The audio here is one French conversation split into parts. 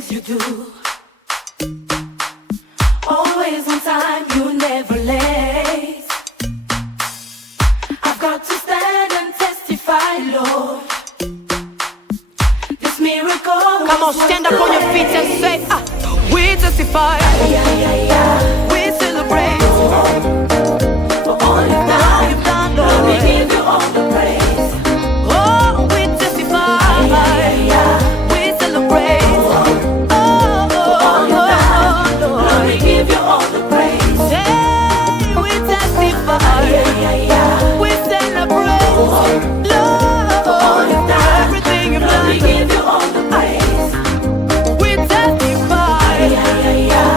things you do. Always on time, you never late. I've got to stand and testify, Lord. This miracle. Come on, stand up on your feet and say, we testify. We celebrate. For all you've done, Lord, we give you all the praise. Oh, we testify. We celebrate. Oh, For all you've done, Lord, we give you all the praise. hey, we testify. We celebrate. Lord, For all you've done, everything you've Lord, we done. give you all the praise. We testify.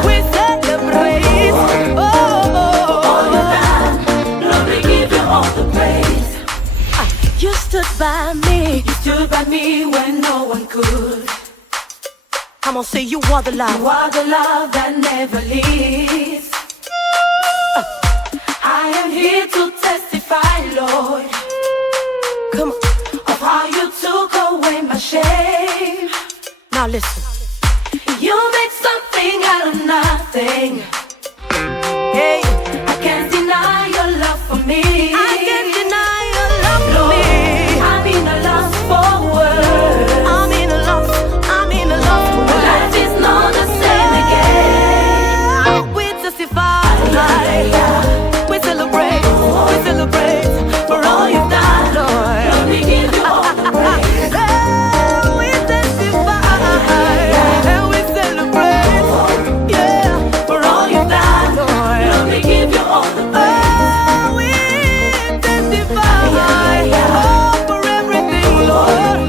We celebrate. All you've done, Lord, we give you all the praise. You stood by me. You stood by me when no one could. Come on, say you are the You love. are the love that never leaves. I am here to testify, Lord, Come on. of how you took away my shame. Now listen. You made something out of nothing. Hey, I can't deny your love for me. I can't deny your love for Lord, me. I'm in a lost for words. I'm in a love. I'm in a love for Life is not the same again. We testify. We celebrate. We celebrate for all you've done, Lord. Lord, we give you all the praise. Hey, we testify. And we celebrate. Yeah, for all you've done, Lord. Lord, we give you all the praise. Oh, we testify. Oh, for everything, Lord.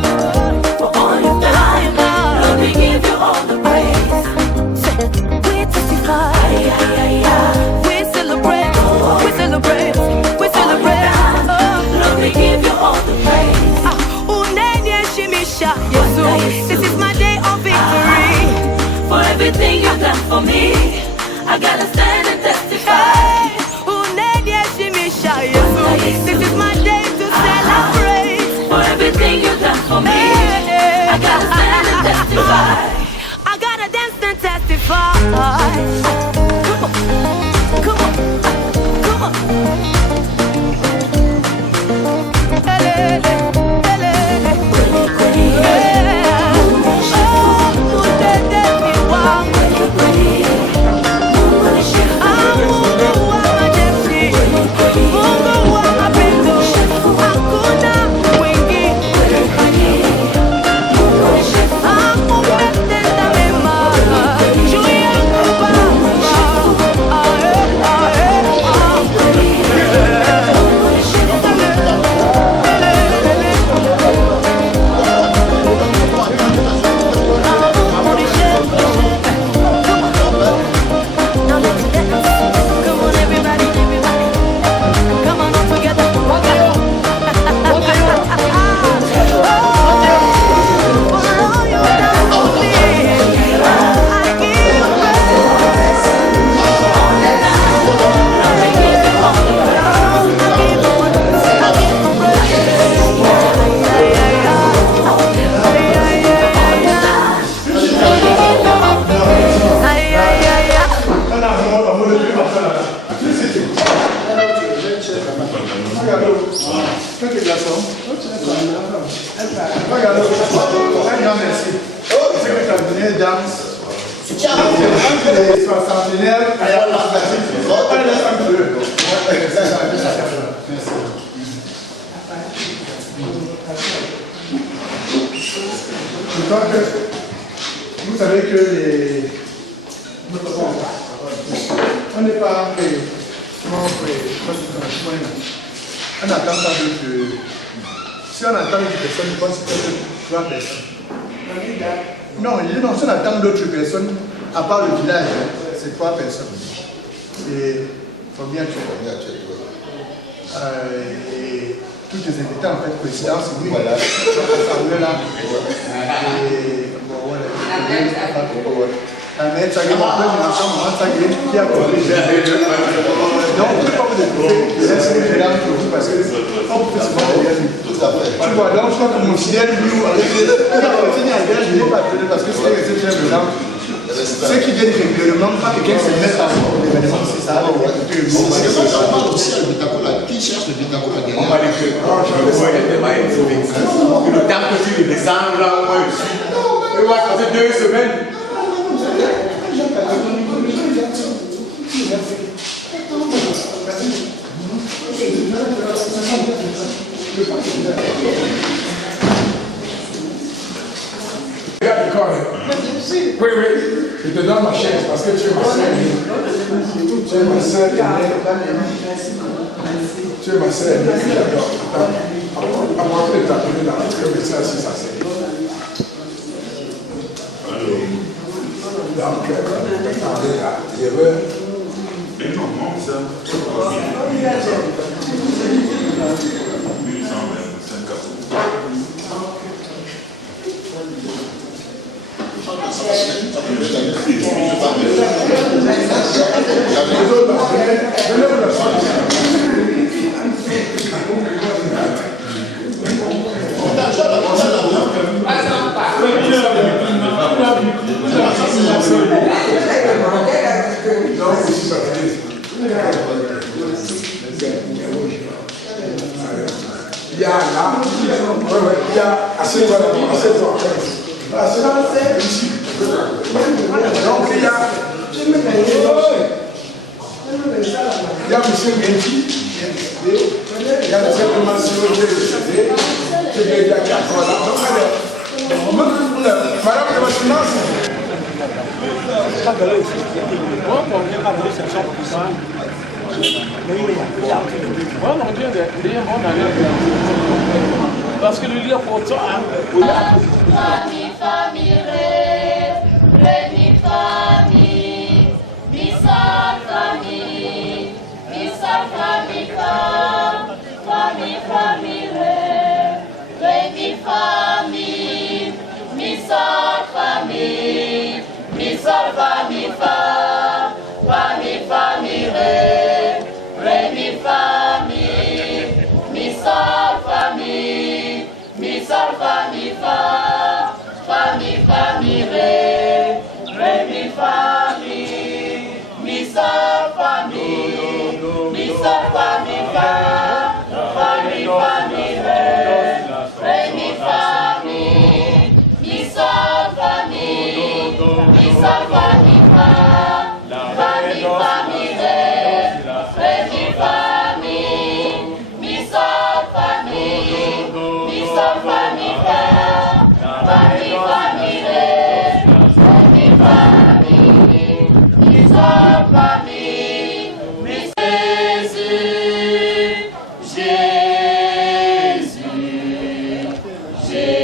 For all you've done, Lord, we give you all the praise. We testify. We celebrate. We celebrate. We celebrate. Lord, we give you all the praise. Unenye shimisha Yesu. This is my day of victory. For everything you've done for me, I gotta stand and testify. Unenye shimisha Yesu. This is my day to celebrate. For everything you've done for me, I gotta stand and testify. I gotta dance and testify. Come on, come on, come on. Elele, elele. Yeah. Oh, udede miwa. Ah, Mungu wa majeshi. Mungu wa mapendo. Hakuna mwingine. Ah, umetenda mema. Juu yangu Baba. Je crois que vous savez que on n'est pas on attend pas de si on attend une personne, je pense que c'est 3 personnes. Non, si on attend d'autres personnes, à part le village, c'est 3 personnes. Et combien tu es et tous les invités en fait, président, c'est lui. Voilà. Assemblée là. Et bon, voilà. Mais ça qui a corrigé. Donc, je ne peux pas vous écouter, je laisse les gens pour vous parce que on peut se voir derrière lui. Tu vois, donc je crois que mon fidèle lui, avec les je n'ai pas donné parce que c'est resté très blanc. Ceux qui viennent régulièrement, pas quelqu'un se met à l'événement, c'est ça. On parle aussi à Bitacola. Qui cherche le Bitacola derrière? On va dire que je le vois, il était mal élevé. Le temps que tu le descends là, moi je suis. Et moi, ça fait 2 semaines. Regarde le corps. Oui, oui. Je te donne ma chaise parce que tu es ma soeur. Tu es ma soeur. Tu es ma soeur. J'adore. Après de t'appeler dans le médecin si ça c'est. Donc, attendez là. Je veux. Il y a là, il y a assieds-toi là, assieds-toi. Ici. Donc il y a M. Gentil, il y a le simplement sur le CD, qui est déjà 4 ans là. Donc madame de votre finance. Parce que le lien pour toi, famille, famille, ré, mi, famille, mi, sa, famille, mi, sa, famille, famille, famille, ré, mi, famille, mi, sa, famille, mi, sa, famille, famille, famille, ré, mi, famille, mi, sa, famille, mi, sa, famille, famille, famille, ré, mi, famille, mi, sa, famille, mi, sa, famille, famille, famille, ré, mi, famille, mi, sa, famille, mi, sa, famille, famille, famille, ré, mi, famille, mi, sa, famille, mi, sa, famille, famille, famille, mi, famille, mi, sa, famille, mi, Jésus, Jésus, Jésus,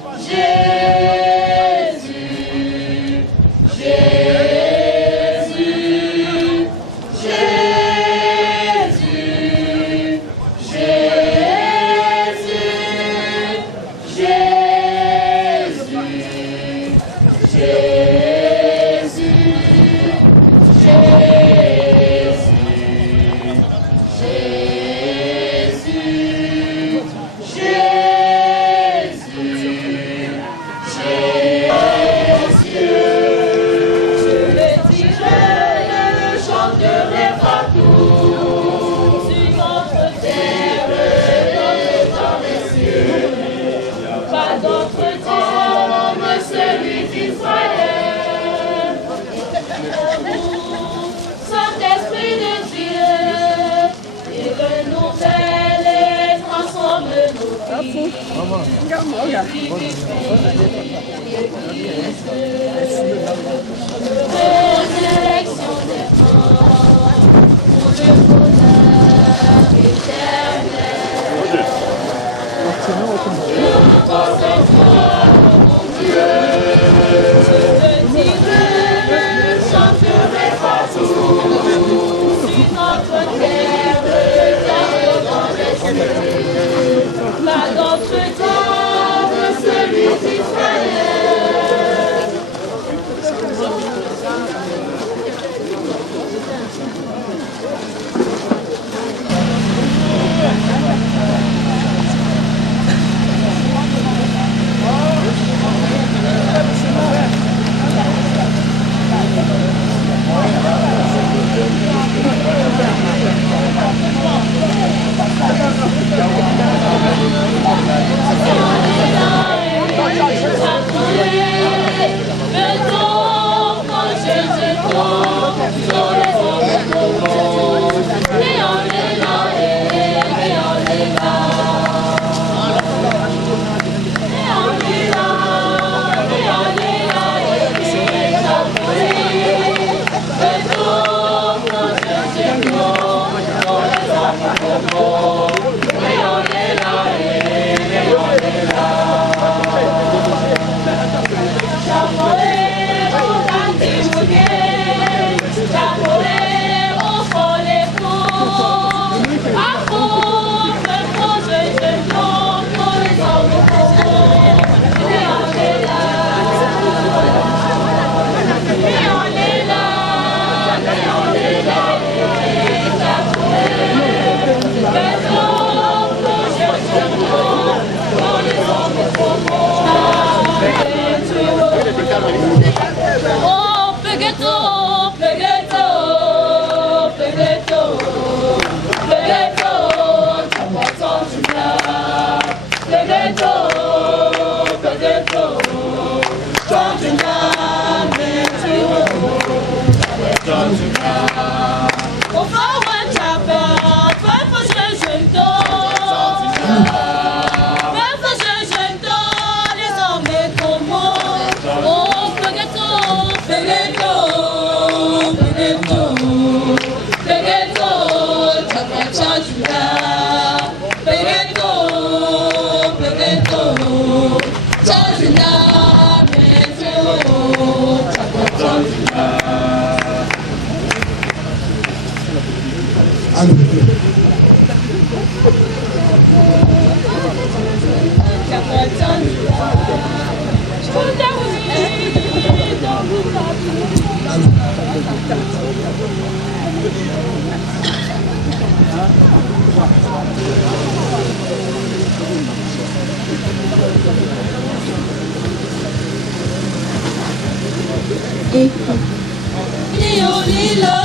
Jésus, Saint-Esprit de Dieu, et renouvelle et transforme nos vies. Résurrection des morts, pour le bonheur éternel. Nous possédons mon Dieu, je le dirai, chanterai partout, sur notre terre, dans les cieux. Là notre table, celui d'Israël. Au fond, un chapa, pas faisait jeune les hommes comment oh, Pegueto, chapa chachula, Pegueto, chachula, chapa chachula. Lilo,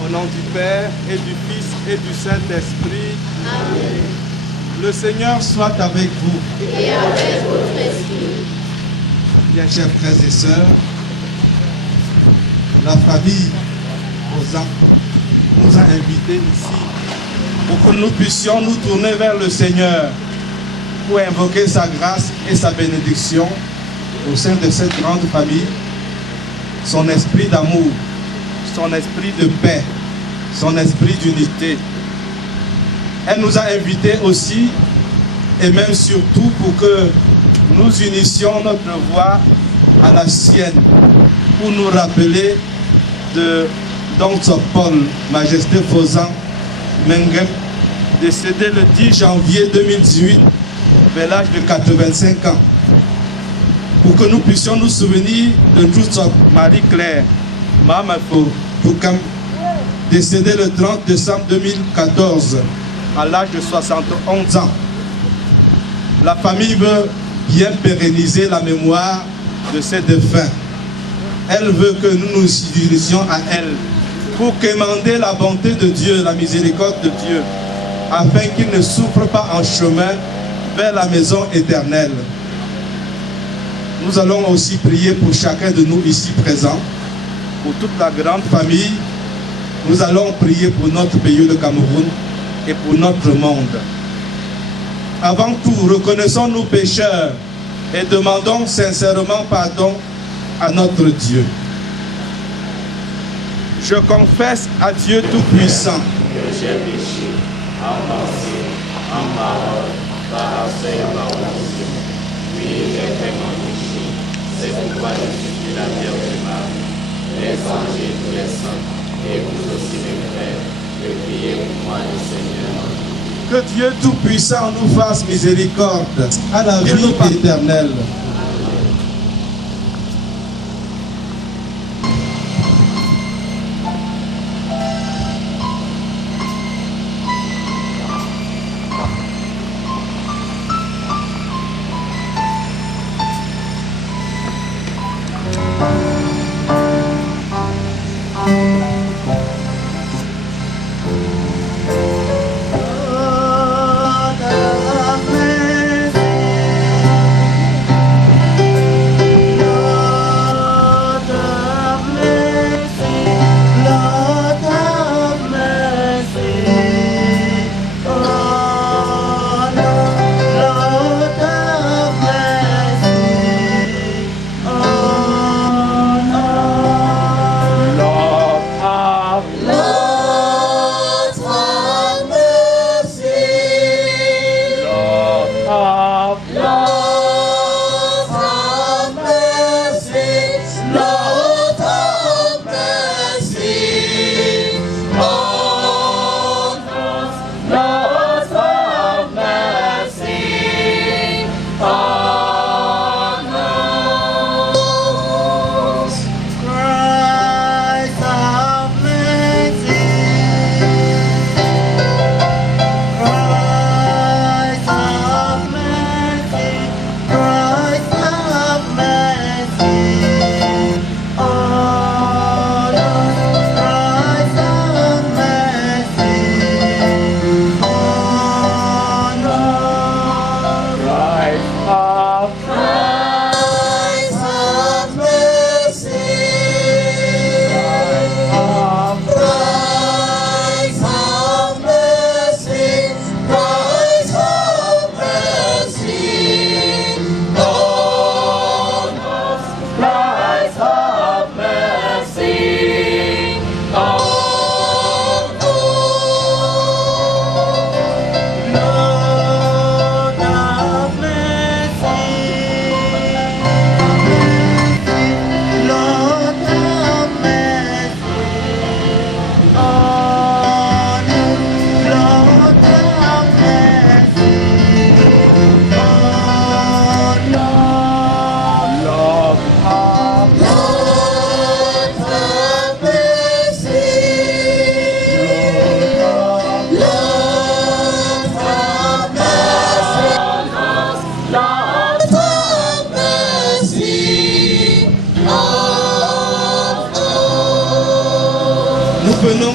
Au nom du Père et du Fils et du Saint-Esprit. Amen. Le Seigneur soit avec vous. Et avec votre esprit. Bien, chers frères et sœurs, la famille Ozan nous a invités ici pour que nous puissions nous tourner vers le Seigneur pour invoquer sa grâce et sa bénédiction au sein de cette grande famille, son esprit d'amour, son esprit de paix, son esprit d'unité. Elle nous a invités aussi, et même surtout, pour que nous unissions notre voix à la sienne, pour nous rappeler de Don Paul, Majesté Fozan Mengem, décédé le 10 janvier 2018, vers l'âge de 85 ans. Pour que nous puissions nous souvenir de Droutsop Marie-Claire Mamafo Poukam, décédé le 30 décembre 2014, à l'âge de 71 ans. La famille veut bien pérenniser la mémoire de ces défunts. Elle veut que nous nous dirigions à elle pour quémander la bonté de Dieu, la miséricorde de Dieu, afin qu'il ne souffre pas en chemin vers la maison éternelle. Nous allons aussi prier pour chacun de nous ici présents, pour toute la grande famille. Nous allons prier pour notre pays, le Cameroun, et pour notre monde. Avant tout, reconnaissons nos pécheurs et demandons sincèrement pardon à notre Dieu. Je confesse à Dieu Tout-Puissant Que j'ai péché en pensée, en parole, par pensée et par action. Oui, j'ai vraiment péché. C'est pourquoi je supplie la Vierge Marie, les anges et tous les saints, et vous aussi mes frères, de prier pour moi le Seigneur. Que Dieu Tout-Puissant nous fasse miséricorde à la vie éternelle.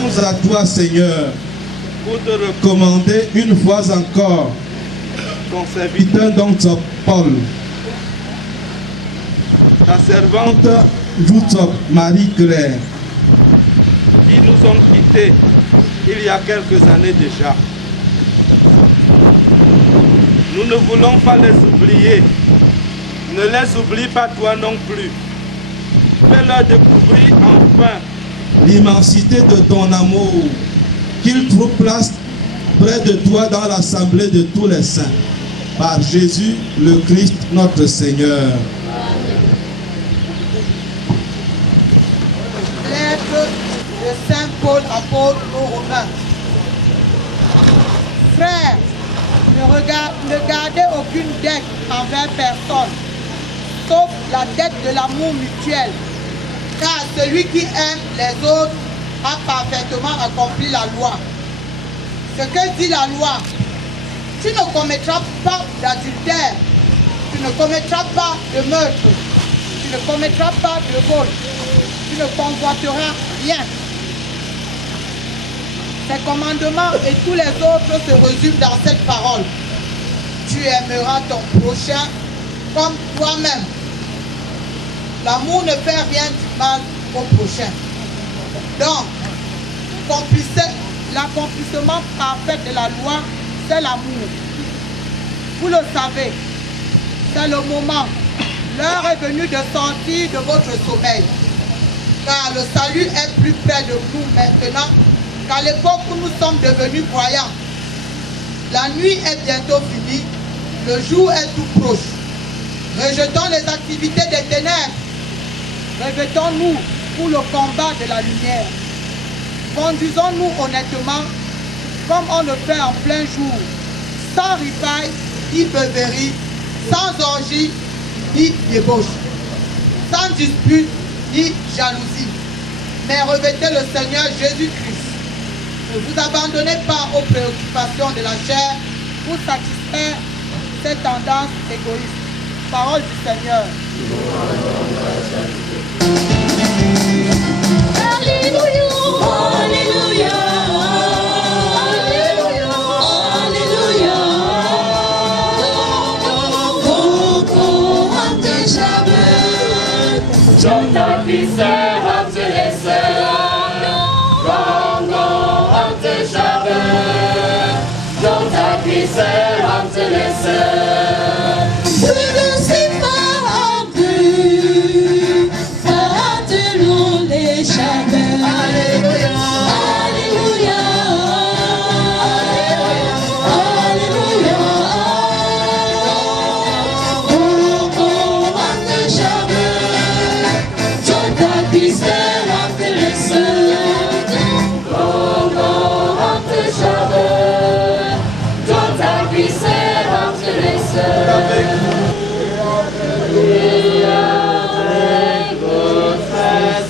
venons à toi, Seigneur, pour te recommander une fois encore ton serviteur, donc Paul, ta servante Jutop Marie-Claire, qui nous ont quittés il y a quelques années déjà. Nous ne voulons pas les oublier. Ne les oublie pas toi non plus. Fais-leur découvrir enfin l'immensité de ton amour, qu'ils trouvent place près de toi dans l'assemblée de tous les saints. Par Jésus le Christ notre Seigneur. Lettre de Saint Paul apôtre aux Romains. Frères, ne gardez aucune dette envers personne, sauf la dette de l'amour mutuel. Car celui qui aime les autres a parfaitement accompli la loi. Ce que dit la loi: tu ne commettras pas d'adultère, tu ne commettras pas de meurtre, tu ne commettras pas de vol, tu ne convoiteras rien. Ces commandements et tous les autres se résument dans cette parole: tu aimeras ton prochain comme toi-même. L'amour ne fait rien du mal au prochain. Donc, l'accomplissement parfait de la loi, c'est l'amour. Vous le savez, c'est le moment. L'heure est venue de sortir de votre sommeil. Car le salut est plus près de nous maintenant qu'à l'époque où nous sommes devenus croyants. La nuit est bientôt finie, le jour est tout proche. Rejetons les activités des ténèbres. Revêtons-nous pour le combat de la lumière. Conduisons-nous honnêtement, comme on le fait en plein jour, sans ripaille, ni beuverie, sans orgie, ni débauche, sans dispute, ni jalousie. Mais revêtez le Seigneur Jésus-Christ. Ne vous abandonnez pas aux préoccupations de la chair pour satisfaire ces tendances égoïstes. Parole du Seigneur. Alléluia, Alléluia, Alléluia, Alléluia. Congo, Antejabe, Jota Pisa, Antelesa, Congo, Antejabe, Jota Pisa, Antelesa.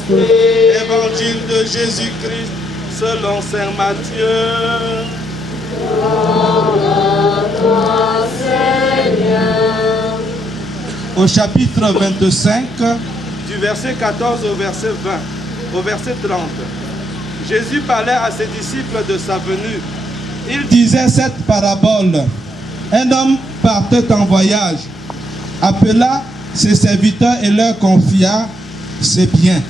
Évangile de Jésus-Christ selon Saint Matthieu. Au chapitre 25, du verset 14 au verset 20, au verset 30, Jésus parlait à ses disciples de sa venue. Il disait cette parabole. Un homme partait en voyage, appela ses serviteurs et leur confia ses biens.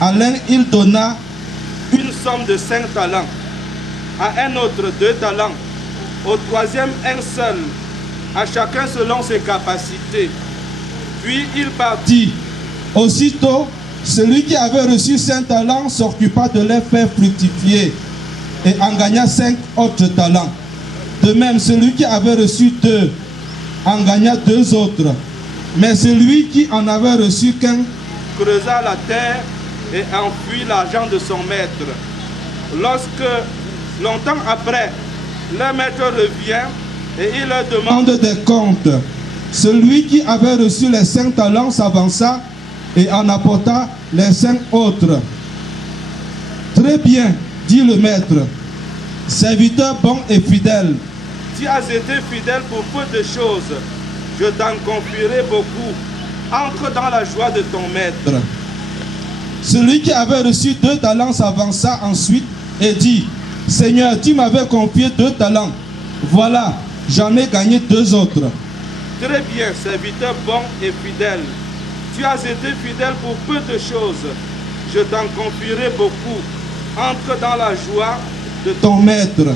À l'un, il donna une somme de 5 talents, à un autre 2 talents, au troisième un seul, à chacun selon ses capacités. Puis il partit. Aussitôt, celui qui avait reçu 5 talents s'occupa de les faire fructifier et en gagna 5 autres talents. De même, celui qui avait reçu 2 en gagna 2 autres. Mais celui qui en avait reçu qu'un creusa la terre et enfuit l'argent de son maître. Lorsque, longtemps après, le maître revient et il leur demande des comptes. Celui qui avait reçu les 5 talents s'avança et en apporta les 5 autres. Très bien, dit le maître, serviteur bon et fidèle. Tu as été fidèle pour peu de choses, je t'en confierai beaucoup. Entre dans la joie de ton maître. Celui qui avait reçu 2 talents s'avança ensuite et dit, Seigneur, tu m'avais confié 2 talents. Voilà, j'en ai gagné 2 autres. Très bien, serviteur bon et fidèle. Tu as été fidèle pour peu de choses. Je t'en confierai beaucoup. Entre dans la joie de Ton maître.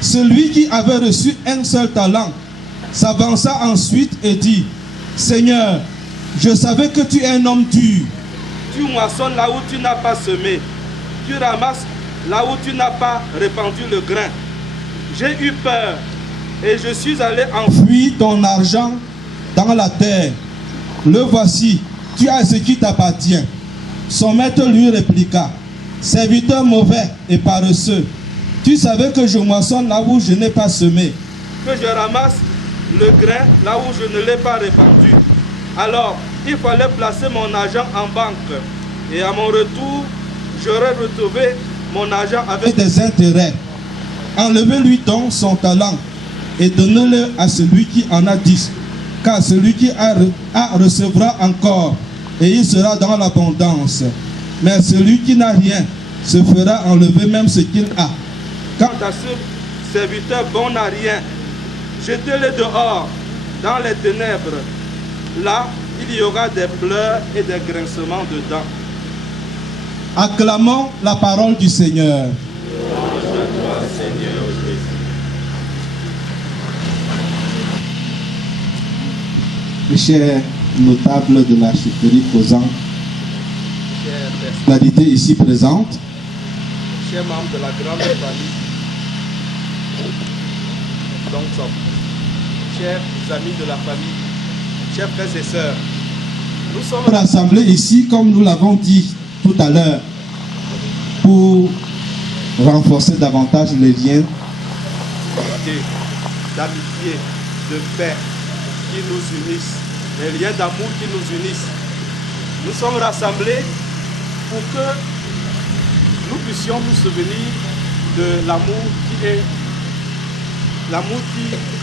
Celui qui avait reçu 1 seul talent s'avança ensuite et dit, Seigneur, je savais que tu es un homme dur. Tu moissonnes là où tu n'as pas semé. Tu ramasses là où tu n'as pas répandu le grain. J'ai eu peur et je suis allé en... Puis ton argent dans la terre. Le voici, tu as ce qui t'appartient. Son maître lui répliqua, serviteur mauvais et paresseux, tu savais que je moissonne là où je n'ai pas semé. Que je ramasse le grain là où je ne l'ai pas répandu. Alors, il fallait placer mon argent en banque. Et à mon retour, j'aurais retrouvé mon argent avec des intérêts. Enlevez-lui donc son talent et donnez-le à celui qui en a 10. Car celui qui a recevra encore et il sera dans l'abondance. Mais celui qui n'a rien se fera enlever même ce qu'il a. Quant à ce serviteur bon n'a rien, jetez-le dehors dans les ténèbres. Là, il y aura des pleurs et des grincements de dents. Acclamons la parole du Seigneur. Mes chers notables de la chefferie causant, personnalité ici présente, Chers membres de la grande famille, donc, chers amis de la famille, chers frères et sœurs, nous sommes rassemblés ici, comme nous l'avons dit tout à l'heure, pour renforcer davantage les liens d'amitié, de paix qui nous unissent, les liens d'amour qui nous unissent. Nous sommes rassemblés pour que nous puissions nous souvenir de l'amour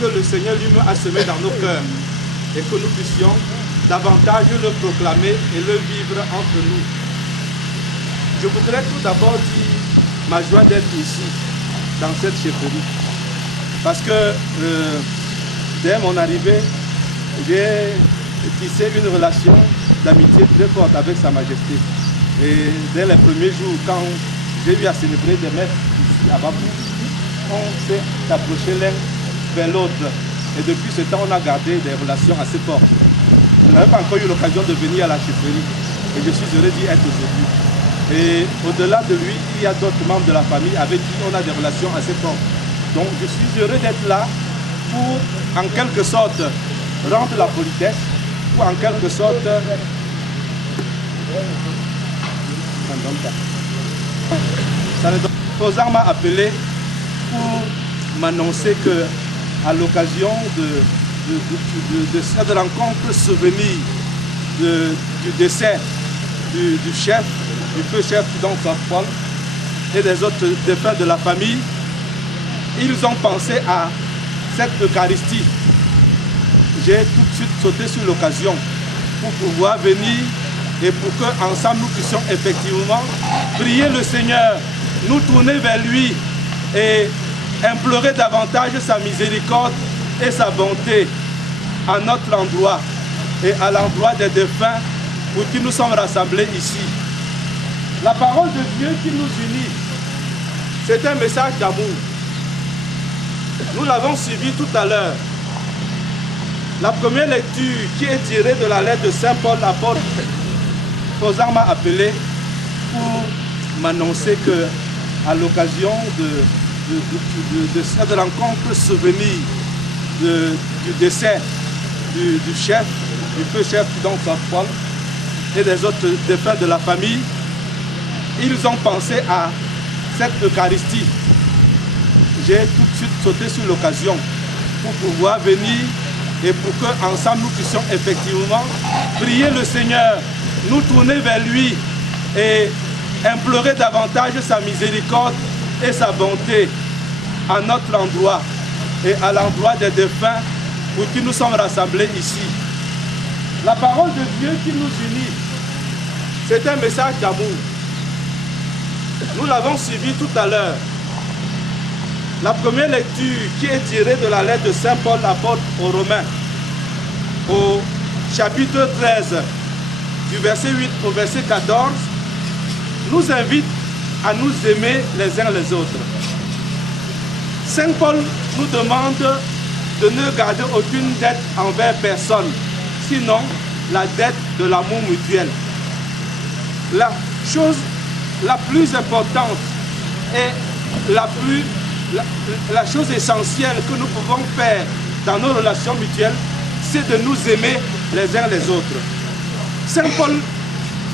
que le Seigneur lui-même a semé dans nos cœurs et que nous puissions davantage le proclamer et le vivre entre nous. Je voudrais tout d'abord dire ma joie d'être ici, dans cette chefferie. Parce que dès mon arrivée, j'ai tissé une relation d'amitié très forte avec Sa Majesté. Et dès les premiers jours, quand j'ai eu à célébrer des messes ici à Babou, on s'est approché l'un vers l'autre. Et depuis ce temps, on a gardé des relations assez fortes. Je n'avais pas encore eu l'occasion de venir à la chefferie et je suis heureux d'y être aujourd'hui. Et au-delà de lui, il y a d'autres membres de la famille avec qui on a des relations assez fortes. Donc je suis heureux d'être là pour, en quelque sorte, rendre la politesse, ou en quelque sorte, Causant m'a appelé pour m'annoncer que, à l'occasion de cette rencontre souvenir du décès du chef, du feu chef Don Paul et des autres défunts de la famille, ils ont pensé à cette Eucharistie. J'ai tout de suite sauté sur l'occasion pour pouvoir venir et pour qu'ensemble nous puissions effectivement prier le Seigneur, nous tourner vers lui et implorer davantage sa miséricorde et sa bonté à notre endroit et à l'endroit des défunts pour qui nous sommes rassemblés ici. La parole de Dieu qui nous unit, c'est un message d'amour. Nous l'avons suivi tout à l'heure. La première lecture qui est tirée de la lettre de Saint Paul l'apôtre, Causant m'a appelé pour m'annoncer que, à l'occasion de cette rencontre souvenir du décès du chef, du feu chef Don Paul et des autres défunts de la famille, ils ont pensé à cette Eucharistie. J'ai tout de suite sauté sur l'occasion pour pouvoir venir et pour qu'ensemble nous puissions effectivement prier le Seigneur, nous tourner vers lui et implorer davantage sa miséricorde et sa bonté à notre endroit et à l'endroit des défunts pour qui nous sommes rassemblés ici. La parole de Dieu qui nous unit, c'est un message d'amour. Nous l'avons suivi tout à l'heure. La première lecture qui est tirée de la lettre de Saint Paul l'apôtre aux Romains, au chapitre 13, du verset 8 au verset 14, nous invite à nous aimer les uns les autres. Saint Paul nous demande de ne garder aucune dette envers personne, sinon la dette de l'amour mutuel. La chose la plus importante et la chose essentielle que nous pouvons faire dans nos relations mutuelles, c'est de nous aimer les uns les autres. Saint Paul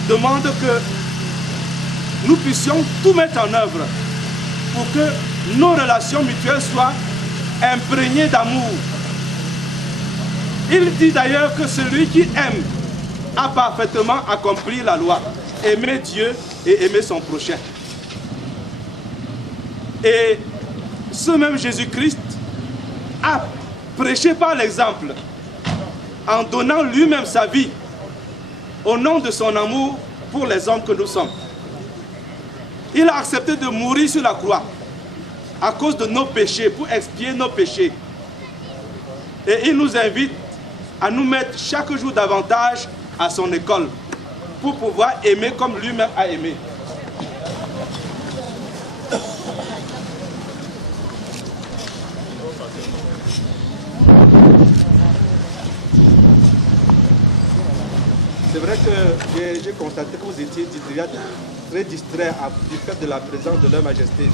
demande que nous puissions tout mettre en œuvre pour que nos relations mutuelles soient imprégnées d'amour. Il dit d'ailleurs que celui qui aime a parfaitement accompli la loi. Aimer Dieu et aimer son prochain. Et ce même Jésus-Christ a prêché par l'exemple en donnant lui-même sa vie au nom de son amour pour les hommes que nous sommes. Il a accepté de mourir sur la croix à cause de nos péchés, pour expier nos péchés. Et il nous invite à nous mettre chaque jour davantage à son école pour pouvoir aimer comme lui-même a aimé. C'est vrai que j'ai constaté que vous étiez très distraits du fait de la présence de leur majesté.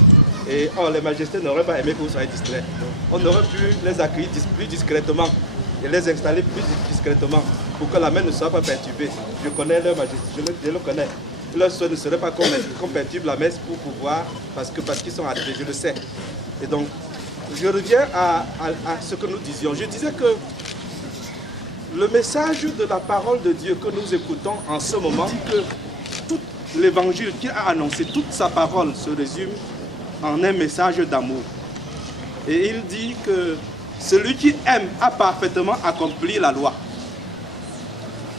Et les majestés n'auraient pas aimé que vous soyez distraits. On aurait pu les accueillir plus discrètement et les installer plus discrètement pour que la main ne soit pas perturbée. Je connais leur majesté, je le connais. Leur souhait ne serait pas qu'on perturbe la messe pour pouvoir, parce qu'ils sont arrivés, je le sais. Et donc, je reviens à ce que nous disions. Je disais que le message de la parole de Dieu que nous écoutons en ce moment, que tout l'évangile qu'il a annoncé, toute sa parole se résume en un message d'amour. Et il dit que celui qui aime a parfaitement accompli la loi.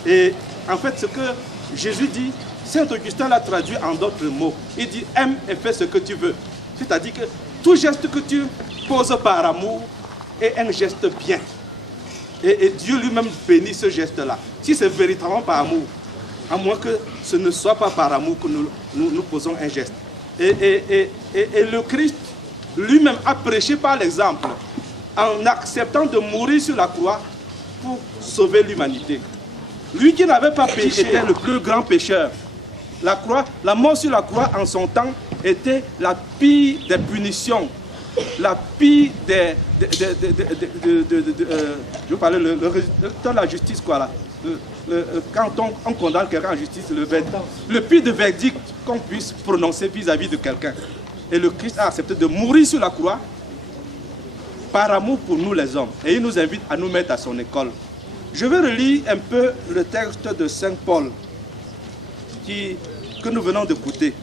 Et en fait, ce que Jésus dit, Saint Augustin l'a traduit en d'autres mots. Il dit aime et fais ce que tu veux. C'est-à-dire que tout geste que tu poses par amour est un geste bien. Et Dieu lui-même bénit ce geste-là. Si c'est véritablement par amour, à moins que ce ne soit pas par amour que nous posons un geste. Et le Christ lui-même a prêché par l'exemple en acceptant de mourir sur la croix pour sauver l'humanité. Lui qui n'avait pas péché était le plus grand pécheur. La mort sur la croix en son temps était la pire des punitions, la pire des... je parlais de la justice, quoi là. Quand on condamne quelqu'un en justice, le pire de verdict qu'on puisse prononcer vis-à-vis de quelqu'un. Et le Christ a accepté de mourir sur la croix par amour pour nous les hommes. Et il nous invite à nous mettre à son école. Je vais relire un peu le texte de Saint Paul que nous venons d'écouter.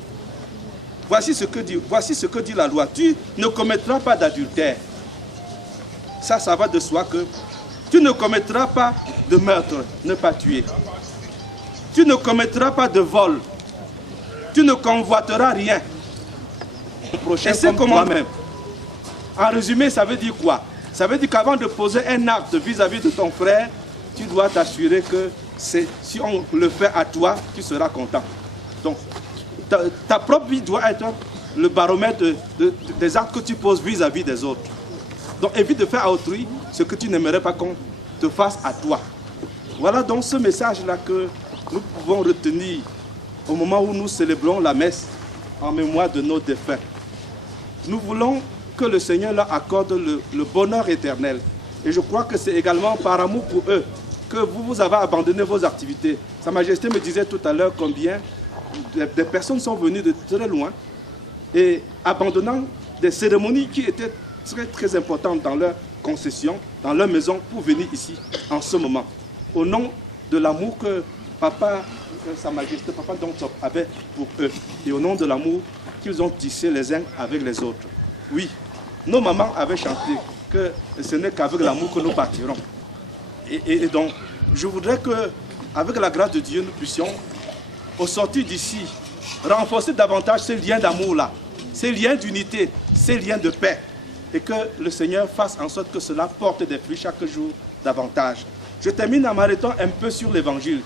Voici ce que dit la loi. Tu ne commettras pas d'adultère. Ça va de soi que tu ne commettras pas de meurtre, ne pas tuer. Tu ne commettras pas de vol. Tu ne convoiteras rien. Et c'est comme toi-même. En résumé, ça veut dire quoi? Ça veut dire qu'avant de poser un acte vis-à-vis de ton frère, tu dois t'assurer que si on le fait à toi, tu seras content. Donc, ta propre vie doit être le baromètre des actes que tu poses vis-à-vis des autres. Donc, évite de faire à autrui ce que tu n'aimerais pas qu'on te fasse à toi. Voilà donc ce message-là que nous pouvons retenir au moment où nous célébrons la messe en mémoire de nos défunts. Nous voulons que le Seigneur leur accorde le bonheur éternel. Et je crois que c'est également par amour pour eux que vous avez abandonné vos activités. Sa Majesté me disait tout à l'heure combien des personnes sont venues de très loin et abandonnant des cérémonies qui étaient très très importantes dans leur concession, dans leur maison, pour venir ici en ce moment. Au nom de l'amour que Sa Majesté, Papa Dongtsop avait pour eux et au nom de l'amour qu'ils ont tissé les uns avec les autres. Oui, nos mamans avaient chanté que ce n'est qu'avec l'amour que nous partirons. Et donc, je voudrais avec la grâce de Dieu, nous puissions, au sortir d'ici, renforcer davantage ces liens d'amour-là, ces liens d'unité, ces liens de paix. Et que le Seigneur fasse en sorte que cela porte des fruits chaque jour davantage. Je termine en m'arrêtant un peu sur l'évangile.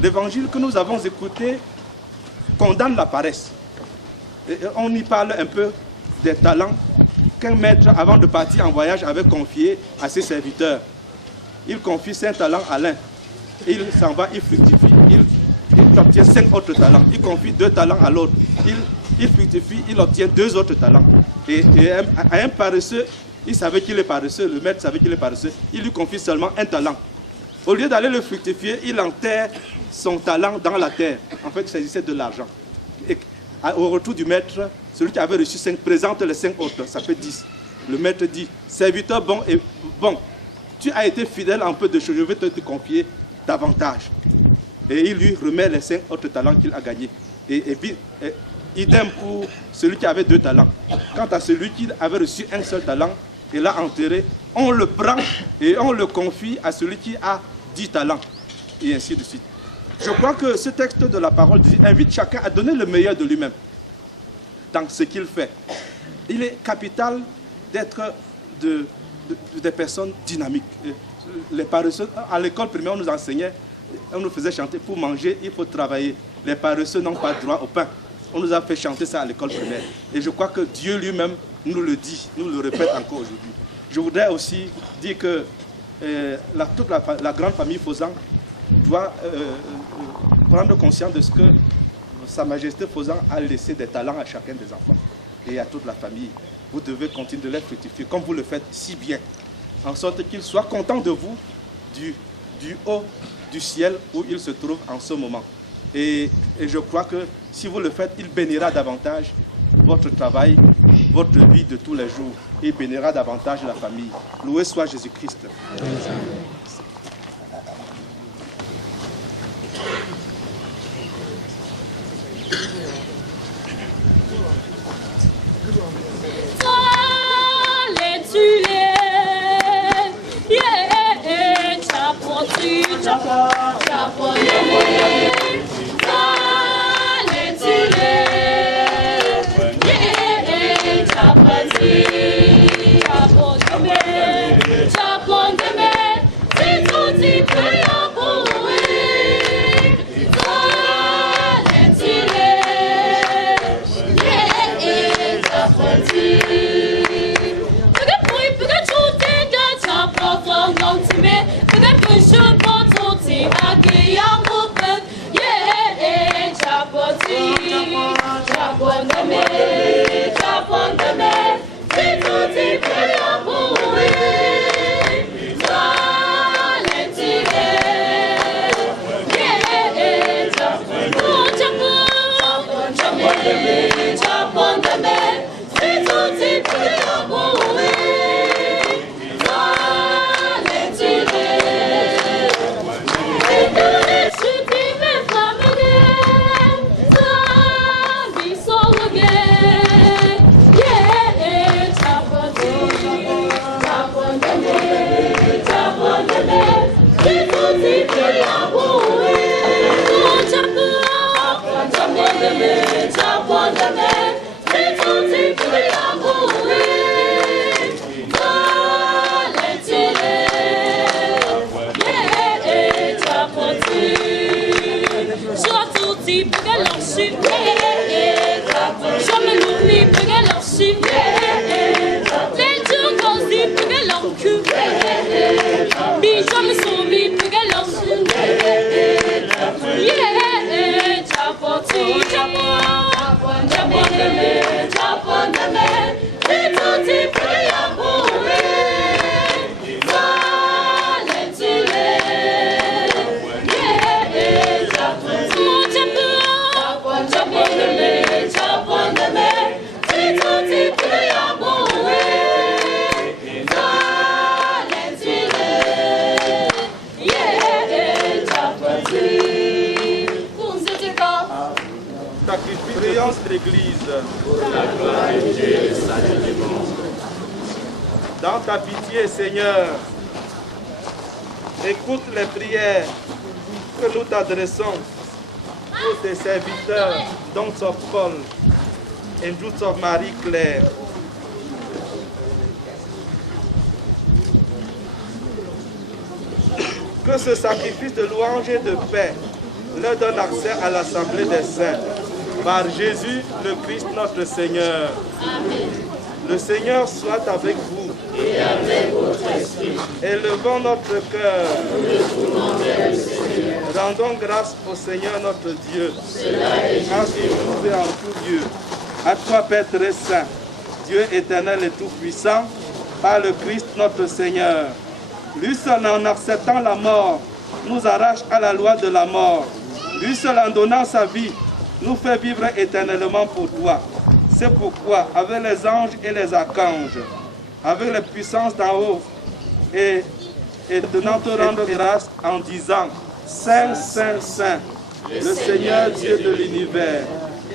L'évangile que nous avons écouté condamne la paresse. Et on y parle un peu des talents qu'un maître, avant de partir en voyage, avait confié à ses serviteurs. Il confie 5 talents à l'un. Il s'en va, il fructifie, il obtient 5 autres talents. Il confie 2 talents à l'autre. Il fructifie, il obtient 2 autres talents. Et à un paresseux, il savait qu'il est paresseux, le maître savait qu'il est paresseux, il lui confie seulement 1 talent. Au lieu d'aller le fructifier, il enterre son talent dans la terre. En fait, il s'agissait de l'argent. Et au retour du maître, celui qui avait reçu 5 présente les 5 autres, ça fait 10. Le maître dit, serviteur bon, tu as été fidèle en peu de choses, je vais te confier davantage. Et il lui remet les 5 autres talents qu'il a gagnés. Et idem pour celui qui avait 2 talents. Quant à celui qui avait reçu un seul talent et l'a enterré, on le prend et on le confie à celui qui a 10 talents. Et ainsi de suite. Je crois que ce texte de la parole invite chacun à donner le meilleur de lui-même dans ce qu'il fait. Il est capital d'être des personnes dynamiques. Les paresseux, à l'école primaire, on nous enseignait, on nous faisait chanter, pour manger, il faut travailler. Les paresseux n'ont pas droit au pain. On nous a fait chanter ça à l'école primaire. Et je crois que Dieu lui-même nous le dit, nous le répète encore aujourd'hui. Je voudrais aussi dire que toute la grande famille Fozan doit prendre conscience de ce que Sa Majesté Fozan a laissé des talents à chacun des enfants et à toute la famille. Vous devez continuer de les fructifier comme vous le faites si bien, en sorte qu'ils soient contents de vous du haut du ciel où ils se trouvent en ce moment. Et je crois que si vous le faites, il bénira davantage votre travail, votre vie de tous les jours. Il bénira davantage la famille. Loué soit Jésus-Christ. Dans ta pitié, Seigneur, écoute les prières que nous t'adressons pour tes serviteurs, dont Paul et toute Marie-Claire. Que ce sacrifice de louange et de paix leur donne accès à l'assemblée des saints. Par Jésus, le Christ notre Seigneur. Amen. Le Seigneur soit avec vous. Et avec votre esprit. Élevons notre cœur. Rendons grâce au Seigneur notre Dieu. Cela est grâce pour nous et en tout Dieu. À toi, Père très saint, Dieu éternel et tout-puissant, par le Christ notre Seigneur. Lui seul, en acceptant la mort, nous arrache à la loi de la mort. Lui seul, en donnant sa vie, nous fait vivre éternellement pour toi. C'est pourquoi, avec les anges et les archanges, avec les puissances d'en haut, et tenant te rendre grâce en disant, Saint, Saint, Saint, le Seigneur Dieu de l'univers,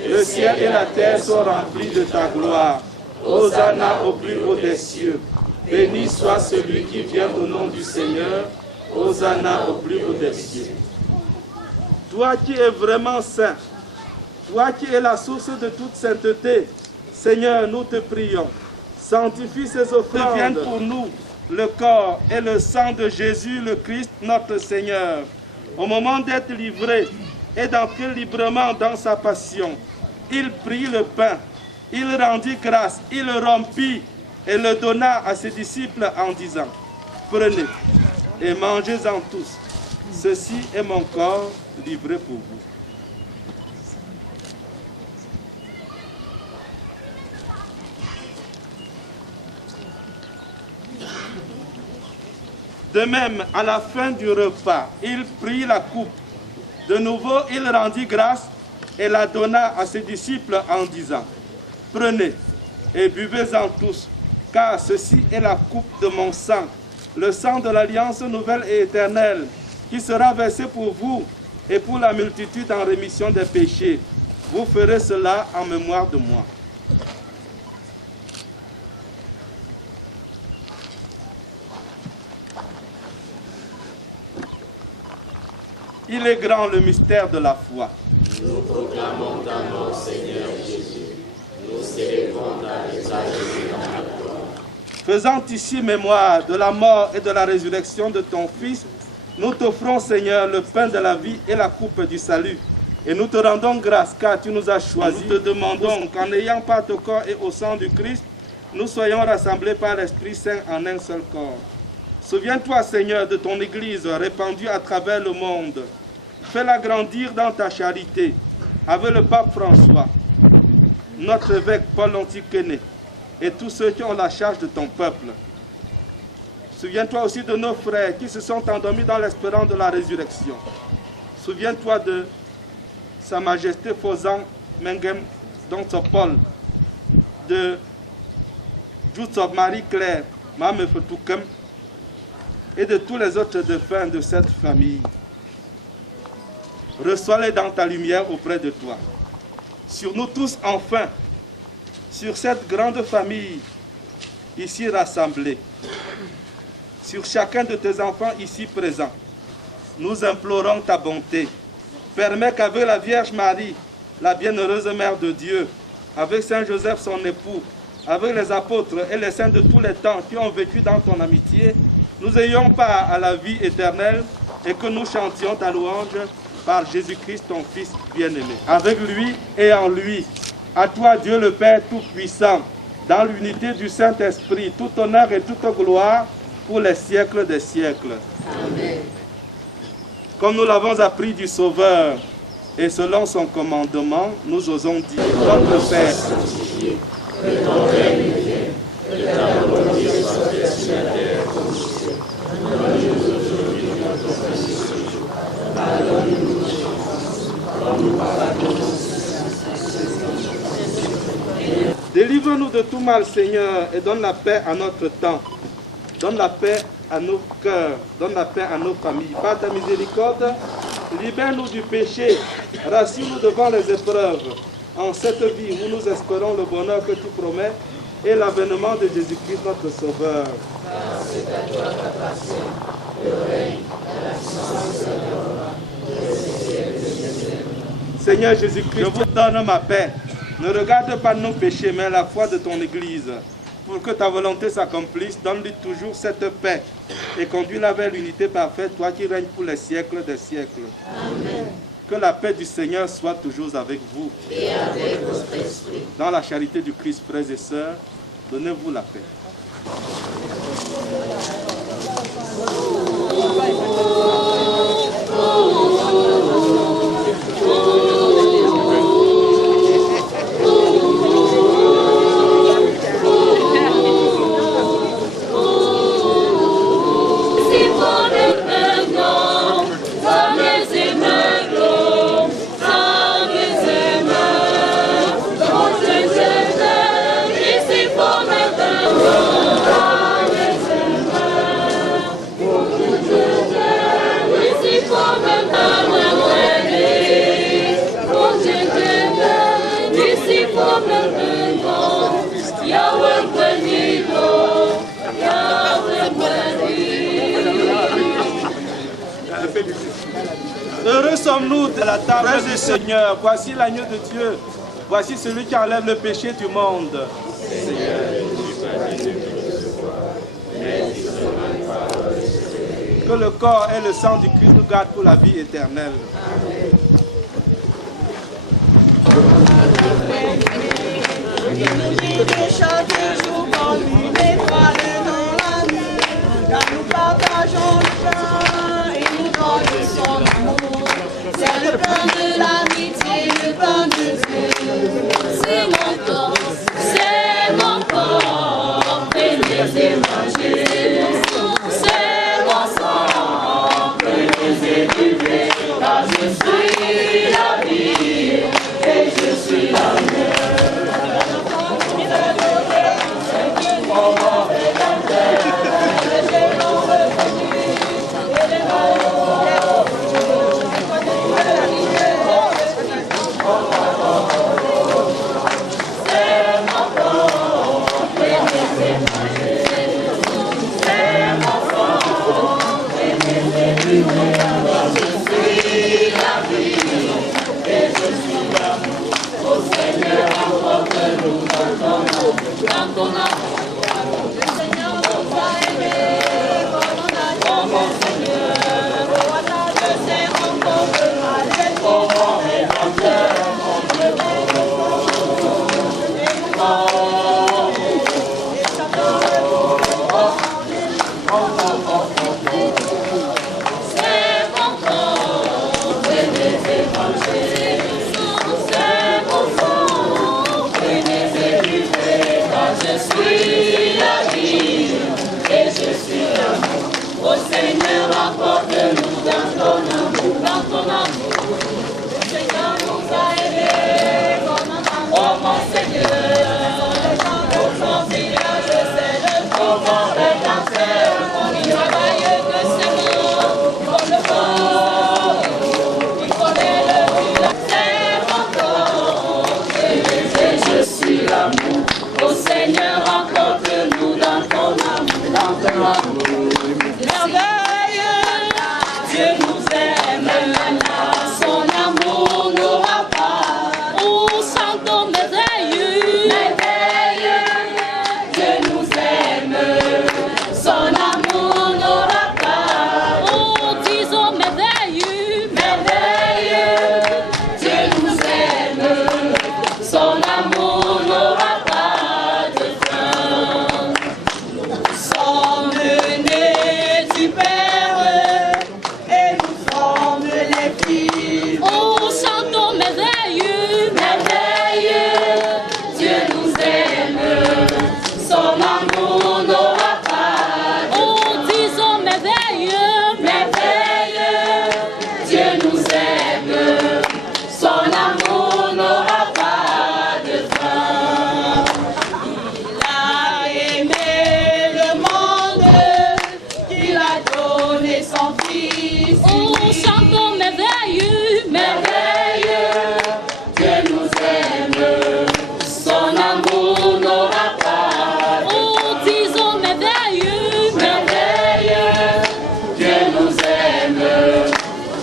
le ciel et la terre sont remplis de ta gloire. Hosanna au plus haut des cieux. Béni soit celui qui vient au nom du Seigneur. Hosanna au plus haut des cieux. Toi qui es vraiment saint, toi qui es la source de toute sainteté, Seigneur, nous te prions. Sanctifie ces offrandes. Devienne pour nous le corps et le sang de Jésus, le Christ, notre Seigneur. Au moment d'être livré et d'entrer librement dans sa passion, il prit le pain, il rendit grâce, il le rompit et le donna à ses disciples en disant, prenez et mangez-en tous. Ceci est mon corps livré pour vous. De même, à la fin du repas, il prit la coupe. De nouveau, il rendit grâce et la donna à ses disciples en disant, prenez et buvez-en tous, car ceci est la coupe de mon sang, le sang de l'alliance nouvelle et éternelle, qui sera versé pour vous et pour la multitude en rémission des péchés. Vous ferez cela en mémoire de moi. Il est grand le mystère de la foi. Nous proclamons ta mort, Seigneur Jésus. Nous célébrons ta résurrection dans la gloire. Faisant ici mémoire de la mort et de la résurrection de ton Fils, nous t'offrons, Seigneur, le pain de la vie et la coupe du salut. Et nous te rendons grâce car tu nous as choisis. Nous te demandons qu'en ayant part au corps et au sang du Christ, nous soyons rassemblés par l'Esprit Saint en un seul corps. Souviens-toi, Seigneur, de ton Église répandue à travers le monde. Fais-la grandir dans ta charité, avec le pape François, notre évêque Paul Antiquené, et tous ceux qui ont la charge de ton peuple. Souviens-toi aussi de nos frères qui se sont endormis dans l'espérance de la résurrection. Souviens-toi de Sa Majesté Fozan Mengem Dr Paul, de Jutsob Marie-Claire Mame Fetoukem, et de tous les autres défunts de cette famille. Reçois-les dans ta lumière auprès de toi. Sur nous tous enfin, sur cette grande famille ici rassemblée, sur chacun de tes enfants ici présents, nous implorons ta bonté. Permets qu'avec la Vierge Marie, la bienheureuse Mère de Dieu, avec Saint Joseph son époux, avec les apôtres et les saints de tous les temps qui ont vécu dans ton amitié, nous ayons part à la vie éternelle et que nous chantions ta louange par Jésus-Christ, ton Fils bien-aimé. Avec lui et en lui, à toi Dieu le Père Tout-Puissant, dans l'unité du Saint-Esprit, tout honneur et toute gloire pour les siècles des siècles. Amen. Comme nous l'avons appris du Sauveur, et selon son commandement, nous osons dire, notre Père, que ton règne vienne, que ta volonté soit faite sur la terre comme au ciel. Donne-nous aujourd'hui notre pain quotidien. Pardonne-nous nos offenses, comme nous pardonnons aussi. Délivre-nous de tout mal, Seigneur, et donne la paix à notre temps. Donne la paix à nos cœurs, donne la paix à nos familles. Par ta miséricorde, libère-nous du péché, rassure-nous devant les épreuves. En cette vie où nous espérons le bonheur que tu promets et l'avènement de Jésus-Christ notre Sauveur. Car c'est à toi qu'appartient le règne, la puissance et le roi, Seigneur Jésus-Christ, je vous donne ma paix. Ne regarde pas nos péchés, mais la foi de ton Église. Pour que ta volonté s'accomplisse, donne-lui toujours cette paix et conduis-la vers l'unité parfaite, toi qui règnes pour les siècles des siècles. Amen. Que la paix du Seigneur soit toujours avec vous. Et avec votre esprit. Dans la charité du Christ, frères et sœurs, donnez-vous la paix. Heureux sommes-nous de la table du Seigneur. Voici l'agneau de Dieu. Voici celui qui enlève le péché du monde. Que le corps et le sang du Christ nous gardent pour la vie éternelle. Il nous dit de chaque jour comme une étoile dans la nuit, car nous partageons le pain et nous donne son amour. C'est le pain de l'amitié, le pain de Dieu. C'est mon corps, prenez et mangez. C'est mon sang, prenez et buvez. Car je suis la vie et je suis l'amour.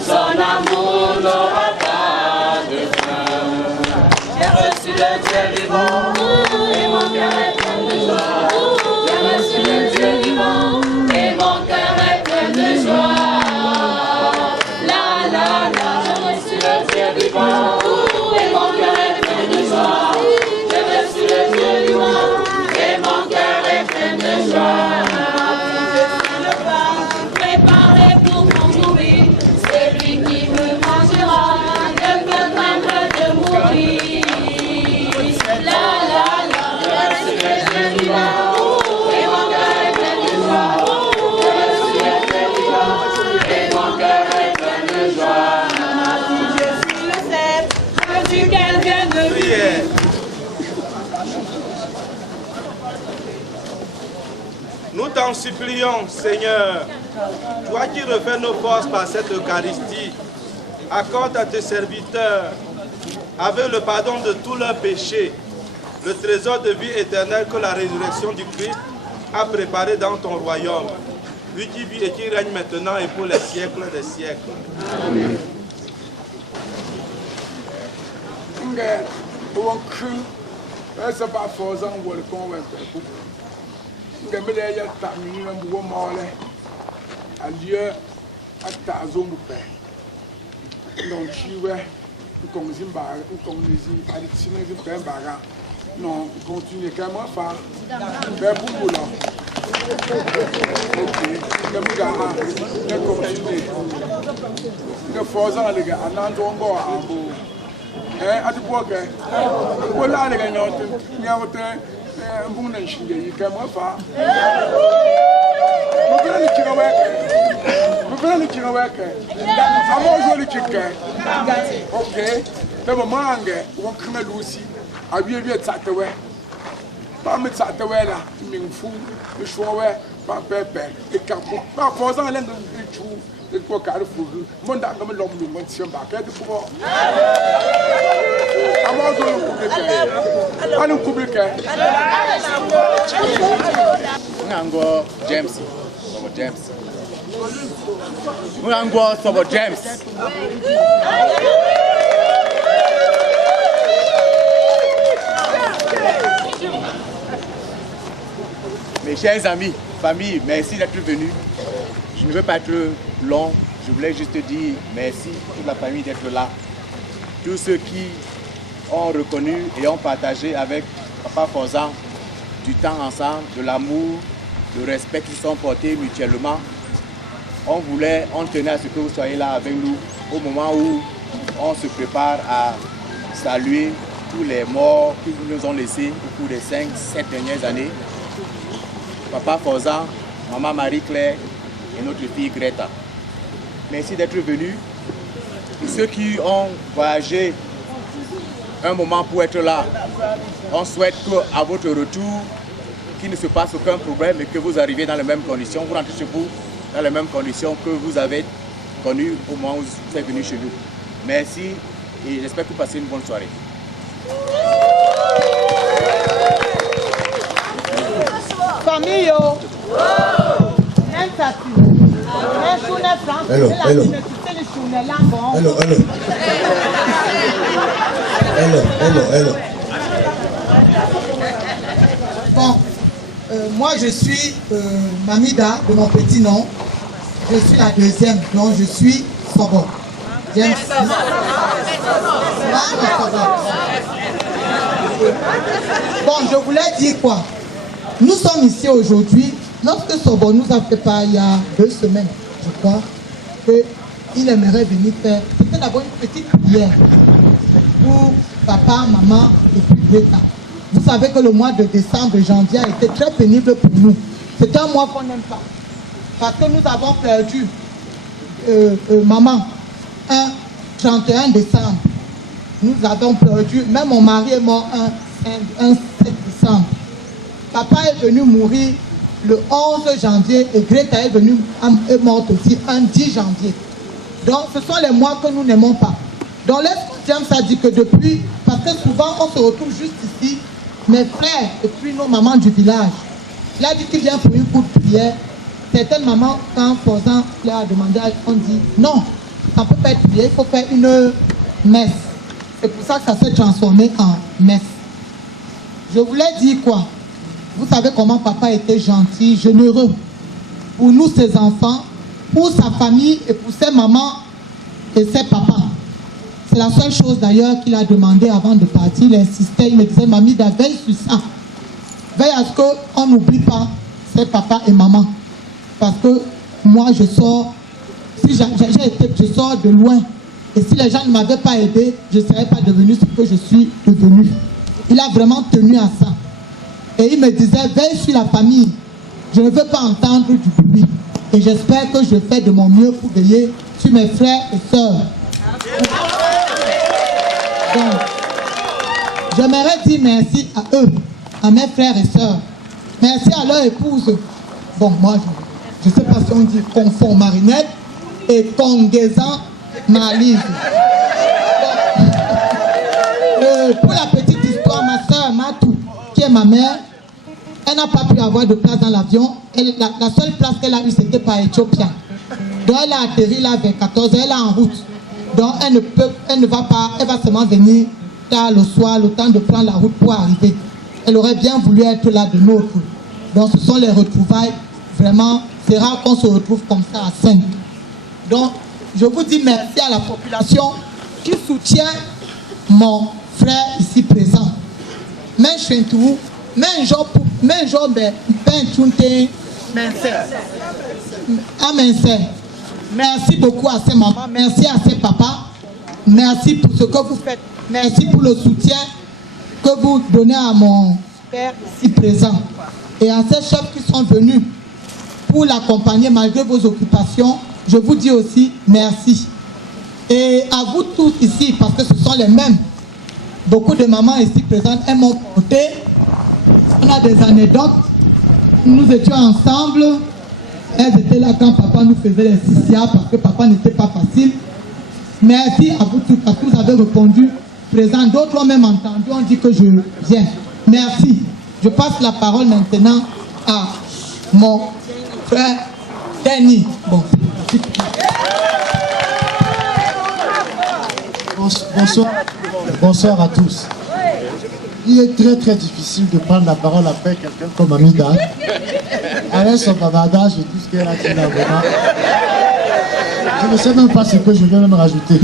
Son amour n'aura pas de fin. le Dieu vivant, et mon cœur est plein de joie. J'ai reçu le Dieu vivant, et mon cœur est plein de joie. La la la, j'ai reçu le Dieu vivant, et mon cœur est plein de joie. J'ai reçu le Dieu vivant, et mon cœur est plein de joie. Préparez pour mon nourrir, celui qui me mangera, ne peut craindre de mourir. La la la, j'ai reçu le Dieu vivant, et mon cœur est plein de joie. J'ai reçu le Dieu vivant, et mon cœur est plein de joie. Si je suis le seul, je suis quelqu'un de Prière. Nous t'en supplions, Seigneur, toi qui refais nos forces par cette Eucharistie, accorde à tes serviteurs, avec le pardon de tous leurs péchés, le trésor de vie éternelle que la résurrection du Christ a préparé dans ton royaume, lui qui vit et qui règne maintenant et pour les siècles des siècles. Amen. Non, continuez quand même à faire beaucoup là. Ok, je continue. Je force les gars, on a encore un peu. À du poids que, voilà les gars, il y a un bon nation, il y a quand même à faire. Vous prenez le chicken, vous prenez le chicken. I'm le chicken. Ok, mais maman, on crée aussi. I will get at the way. Pamits at the way, mean food, the show where, Pamper, the couple, Papa, I lend them the book out of food. Monday, I'm along with one share back at the poor. I'm also I don't public. Munango James. James. Munango James. Mes chers amis, famille, merci d'être venus. Je ne veux pas être long, je voulais juste dire merci à toute la famille d'être là. Tous ceux qui ont reconnu et ont partagé avec Papa Fozan du temps ensemble, de l'amour, le respect qu'ils sont portés mutuellement. On tenait à ce que vous soyez là avec nous au moment où on se prépare à saluer tous les morts qui nous ont laissés au cours des 5-7 dernières années. Papa Fozan, Maman Marie-Claire et notre fille Greta. Merci d'être venus. Ceux qui ont voyagé un moment pour être là, on souhaite qu'à votre retour, qu'il ne se passe aucun problème et que vous arriviez dans les mêmes conditions, vous rentrez chez vous dans les mêmes conditions que vous avez connues au moment où vous êtes venus chez nous. Merci et j'espère que vous passez une bonne soirée. Famille, hello. Bon, moi je suis Mamida de mon petit nom. Je suis la deuxième, donc je suis Sobo. James. Bon, je voulais dire quoi? Nous sommes ici aujourd'hui, lorsque Sobo nous a préparé il y a 2 semaines, je crois, qu'il aimerait venir faire peut-être d'abord une petite prière pour papa, maman et puis Greta. Vous savez que le mois de décembre et janvier a été très pénible pour nous. C'est un mois qu'on n'aime pas. Parce que nous avons perdu maman un 31 décembre. Nous avons perdu, même mon mari est mort un 7 décembre. Papa est venu mourir le 11 janvier et Greta est morte aussi un 10 janvier. Donc ce sont les mois que nous n'aimons pas. Donc James a dit que depuis, parce que souvent on se retrouve juste ici, mes frères et puis nos mamans du village. Il a dit qu'il vient pour une courte prière. Certaines mamans, quand Fozan leur a demandé, on dit non, ça ne peut pas être prière, il faut faire une messe. C'est pour ça que ça s'est transformé en messe. Je voulais dire quoi? Vous savez comment papa était gentil, généreux. Pour nous, ses enfants, pour sa famille et pour ses mamans et ses papas. C'est la seule chose d'ailleurs qu'il a demandé avant de partir. Il insistait, il me disait, Mamie, veille sur ça. Veille à ce qu'on n'oublie pas ses papas et maman. Parce que moi, je sors, si je sors de loin. Et si les gens ne m'avaient pas aidé, je ne serais pas devenu ce que je suis devenu. Il a vraiment tenu à ça. Et il me disait, veille sur la famille. Je ne veux pas entendre du bruit. Et j'espère que je fais de mon mieux pour veiller sur mes frères et sœurs. Donc, j'aimerais dire merci à eux, à mes frères et sœurs. Merci à leur épouse. Bon, moi, je ne sais pas si on dit confort Marinette et congaisant Malise. Pour la petite histoire, ma soeur Matou, qui est ma mère, elle n'a pas pu avoir de place dans l'avion. La seule place qu'elle a eue, c'était par Éthiopia. Donc elle a atterri là vers 14h, elle est en route. Donc elle ne va pas, elle va seulement venir tard le soir, le temps de prendre la route pour arriver. Elle aurait bien voulu être là de notre. Donc ce sont les retrouvailles. Vraiment, c'est rare qu'on se retrouve comme ça à 5. Donc, je vous dis merci à la population qui soutient mon frère ici présent. Mais je suis tout, mais je merci beaucoup à ses mamans, merci à ses papas, merci pour ce que vous faites, merci pour le soutien que vous donnez à mon père ici présent et à ces chefs qui sont venus pour l'accompagner malgré vos occupations. Je vous dis aussi merci. Et à vous tous ici, parce que ce sont les mêmes. Beaucoup de mamans ici présentes, elles m'ont porté. On a des anecdotes. Nous étions ensemble. Elles étaient là quand papa nous faisait les CCA parce que papa n'était pas facile. Merci à vous tous parce que vous avez répondu présent. D'autres ont même entendu, on dit que je viens. Merci. Je passe la parole maintenant à mon frère Denis. Bon. Bonsoir à tous. Il est très difficile de prendre la parole après quelqu'un comme Amida. Avec son bavardage et tout ce qu'elle a dit là, vraiment. Je ne sais même pas ce que je vais même rajouter.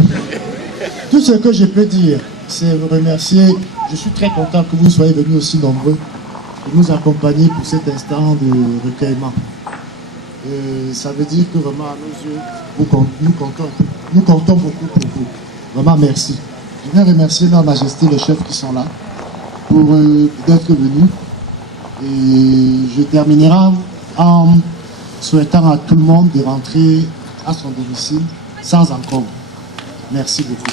Tout ce que je peux dire, c'est vous remercier. Je suis très content que vous soyez venus aussi nombreux pour nous accompagner pour cet instant de recueillement. Ça veut dire que vraiment à nos yeux, nous comptons beaucoup pour vous. Vraiment merci. Je viens remercier leur majesté, les chefs qui sont là, pour d'être venus. Et je terminerai en souhaitant à tout le monde de rentrer à son domicile sans encombre. Merci beaucoup.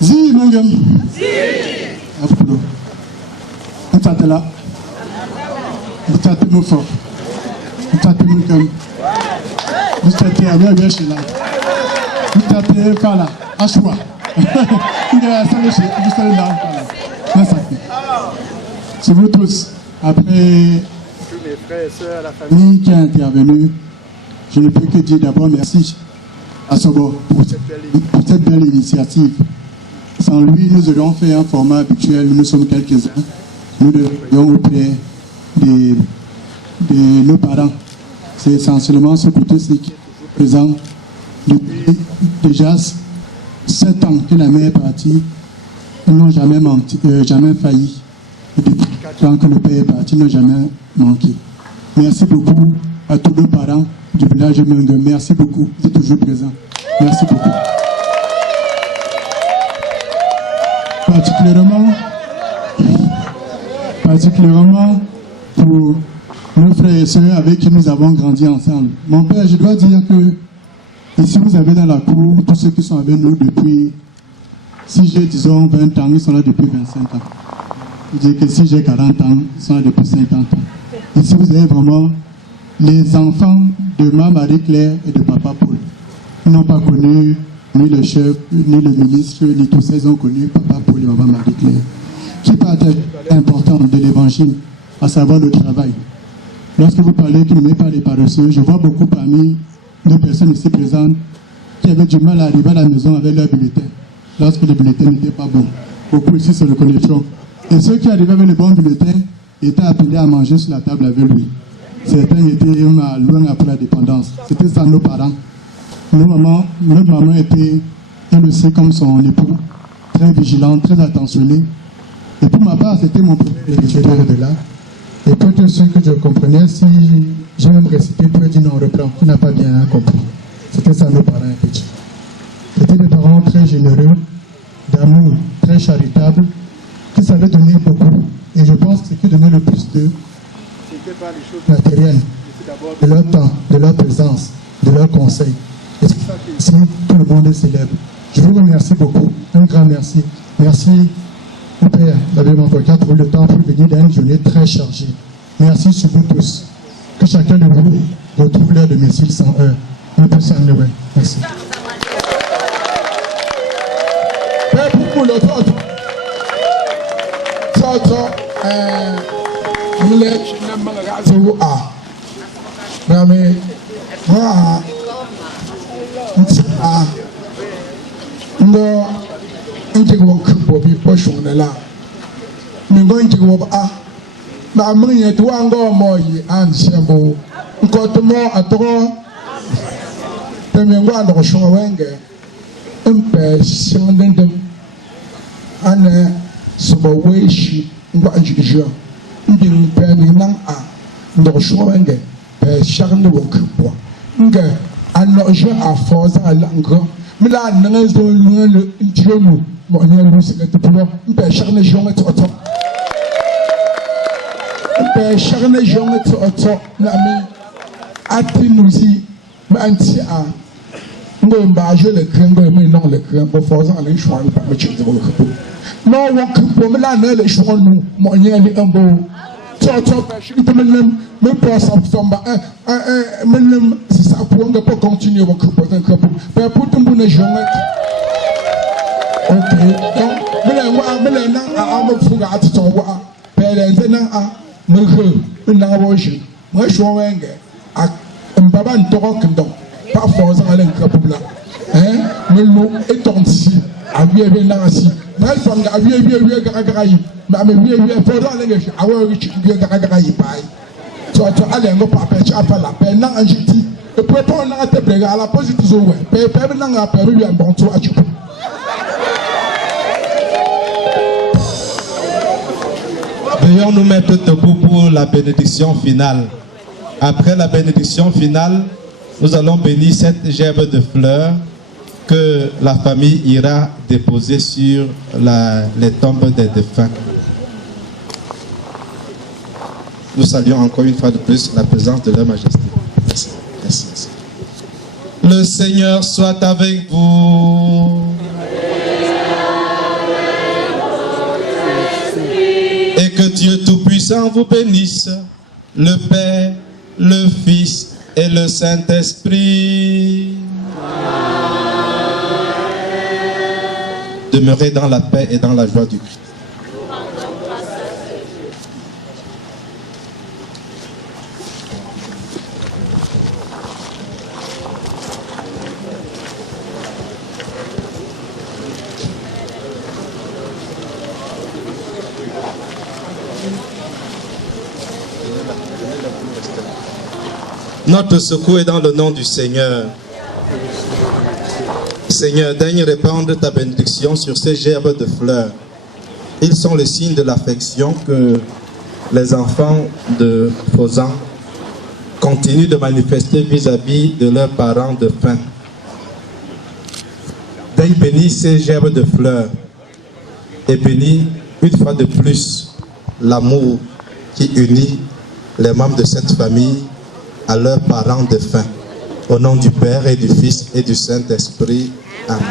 Zi Mangam. Apolo. Ntatela. Ntatemo fo. Ntatemo kam. Ntate abia bia shila. Ntate kala ashwa. Ngira sale chez vous savez là kala. C'est vous tous. Après tous mes frères et sœurs, la famille qui a intervenu, je ne peux que dire d'abord merci à Sobo pour cette belle initiative. Sans lui, nous aurions fait un format habituel, nous sommes quelques-uns. Nous devrions auprès de nos parents. C'est essentiellement ce côté-ci qui est présent depuis déjà 7 ans que la mère est partie. Ils n'ont jamais menti, jamais failli. Et depuis 4 ans que le père est parti, ils n'ont jamais manqué. Merci beaucoup à tous nos parents du village de Mungum. Merci beaucoup, vous êtes toujours présents. Merci beaucoup. Particulièrement pour nos frères et sœurs avec qui nous avons grandi ensemble. Mon père, je dois dire que ici vous avez dans la cour tous ceux qui sont avec nous depuis, si j'ai disons 20 ans, ils sont là depuis 25 ans. Je dis que si j'ai 40 ans, ils sont là depuis 50 ans. Ici vous avez vraiment les enfants de ma Marie-Claire et de papa Paul. Ils n'ont pas connu ni le chef, ni le ministre, ni tous ces ils ont connu papa Paul et maman Marie-Claire. Qui partage l'important de l'évangile, à savoir le travail. Lorsque vous parlez qu'il ne met pas les paresseux, je vois beaucoup parmi de personnes ici présentes qui avaient du mal à arriver à la maison avec leur bulletin, lorsque le bulletin n'était pas bon. Beaucoup ici se reconnaîtront. Et ceux qui arrivaient avec les bons bulletins étaient appelés à manger sur la table avec lui. Certains étaient loin après la dépendance. C'était ça nos parents. Notre maman était, elle aussi, comme son époux, très vigilante, très attentionnée. Et pour ma part, c'était mon premier répétiteur de là. Et pour tous ceux que je comprenais, si j'ai même récité, pour dire non, reprends, tu n'as pas bien compris. C'était ça nos parents petits. C'était des parents très généreux, d'amour, très charitables, qui savaient donner beaucoup. Et je pense que ce qui donnait le plus d'eux, c'était pas les choses matérielles, de leur temps, de leur présence, de leurs conseils. Et c'est ça que ici, tout le monde est célèbre. Je vous remercie beaucoup. Un grand merci. Merci au Père, l'abbé Manfoka, pour le temps pour venir dans une journée très chargée. Merci sur vous tous. Que chacun de vous retrouve l'heure de Messie sans heure. Un peu sans lever. Merci. Père, pour le temps, ndo njig wo kubo bi po shone la mi ngo njig wo a ma mwenye tu ango mo yi an shembo ko to mo atoro te mi ngo ando shon wenge mpe shindendem ane subo weshi ngo njig jo ndin pe mi nan a ndo shon wenge pe shagndo wo kubo nge ano je a foza ala ngo mila nanga zo le ntionu mo nya lu se ke pulo mpe charne jonge to mpe charne jonge to na mi ati nusi ma anti a ngo mba je le krengo mo non le kren bo foza ala shwa pa me chi zo ko no wo ko mila na le shwa nu mo nya li ambo to pe shi to me po somba menem si ça pour nga pas continuer wo ko poten ko pe putum bu na jonge ok donc mele na a mo fuga atito wa pe le nze na a me ko na wo shi mo shwo wenge a mbaba ntoko kindo pa forza ale nka publa me lo etonsi a wie na asi na fanga a wie ga yi ma me wie forza ale nge a wo ri chi ga yi pai to ale ngo pa pe cha pa la pe na anjiti e pe to na te brega ala positive zo we pe na nga pe ri an bon to a chupu. Veuillons nous mettre debout pour la bénédiction finale. Après la bénédiction finale, nous allons bénir cette gerbe de fleurs que la famille ira déposer sur les tombes des défunts. Nous saluons encore une fois de plus la présence de leur majesté. Merci. Merci, merci. Le Seigneur soit avec vous. Et que Dieu Tout-Puissant vous bénisse, le Père, le Fils et le Saint-Esprit. Demeurez dans la paix et dans la joie du Christ. Notre secours est dans le nom du Seigneur. Seigneur, daigne répandre ta bénédiction sur ces gerbes de fleurs. Ils sont le signe de l'affection que les enfants de Fozan continuent de manifester vis-à-vis de leurs parents de faim. Daigne bénir ces gerbes de fleurs et bénir une fois de plus l'amour qui unit les membres de cette famille à leurs parents défunts. Au nom du Père et du Fils et du Saint-Esprit. Amen.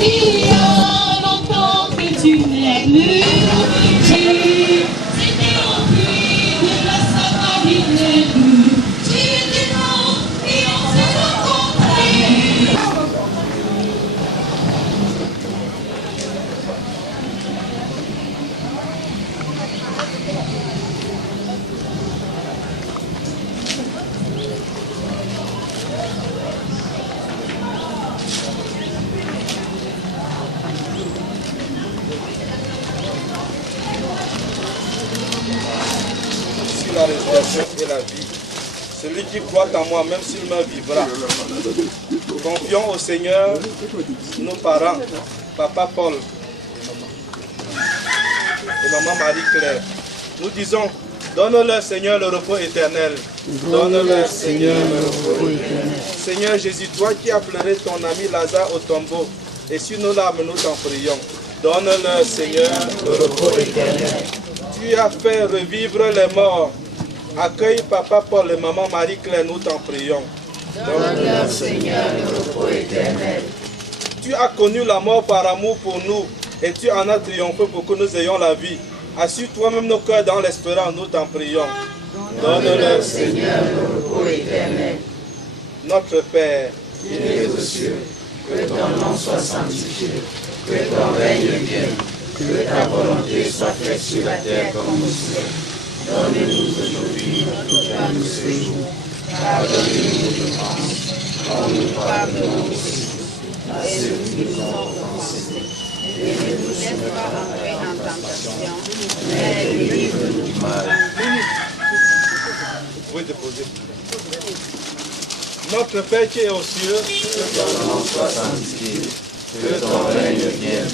Il y a longtemps que tu n'es plus, c'était en pluie de la Samarie n'est plus. Tu étais non et on s'est rencontrés. qui croit en moi, même s'il meurt, vivra. Confions au Seigneur nos parents, Papa Paul et Maman Marie-Claire. Nous disons, donne-leur, Seigneur, le repos éternel. Donne-leur, Seigneur, le repos éternel. Seigneur Jésus, toi qui as pleuré ton ami Lazare au tombeau, et sur nos larmes, nous t'en prions. Donne-leur, Seigneur, le repos éternel. Tu as fait revivre les morts. Accueille Papa Paul et Maman Marie-Claire, nous t'en prions. Donne-leur, Seigneur, le repos éternel. Tu as connu la mort par amour pour nous, et tu en as triomphé pour que nous ayons la vie. Assure toi-même nos cœurs dans l'espérance, nous t'en prions. Donne-leur, Seigneur, le repos éternel. Notre Père, qui es aux cieux, que ton nom soit sanctifié, que ton règne vienne, que ta volonté soit faite sur la terre comme au ciel. Donne-nous aujourd'hui notre pain de ce jour. Pardonne-nous nos offenses, comme nous pardonnons aussi à ceux qui nous ont offensés. Et ne nous laisse pas entrer en tentation, mais délivre-nous du mal. vous pouvez déposer. Notre Père qui est aux cieux, que ton nom soit sanctifié, que ton règne vienne,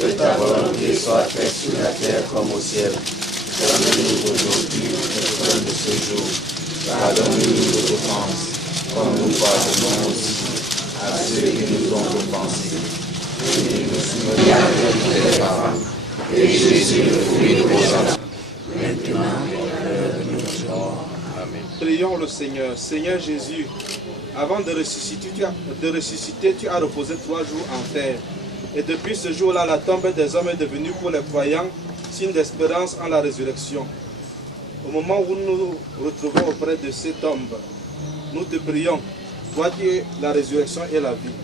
que ta volonté soit faite sur la terre comme au ciel. Donne-nous aujourd'hui notre pain de ce jour. Pardonne-nous nos offenses, comme nous pardonnons aussi à ceux qui nous ont offensés. Et ne nous soumets pas à tes parents, et Jésus, le fruit de vos entrailles, maintenant et à l'heure de notre mort. Amen. Prions le Seigneur. Seigneur Jésus, avant de ressusciter, tu as reposé 3 jours en terre. Et depuis ce jour-là, la tombe des hommes est devenue pour les croyants signe d'espérance en la résurrection. Au moment où nous nous retrouvons auprès de cette tombe, nous te prions, toi qui es la résurrection et la vie.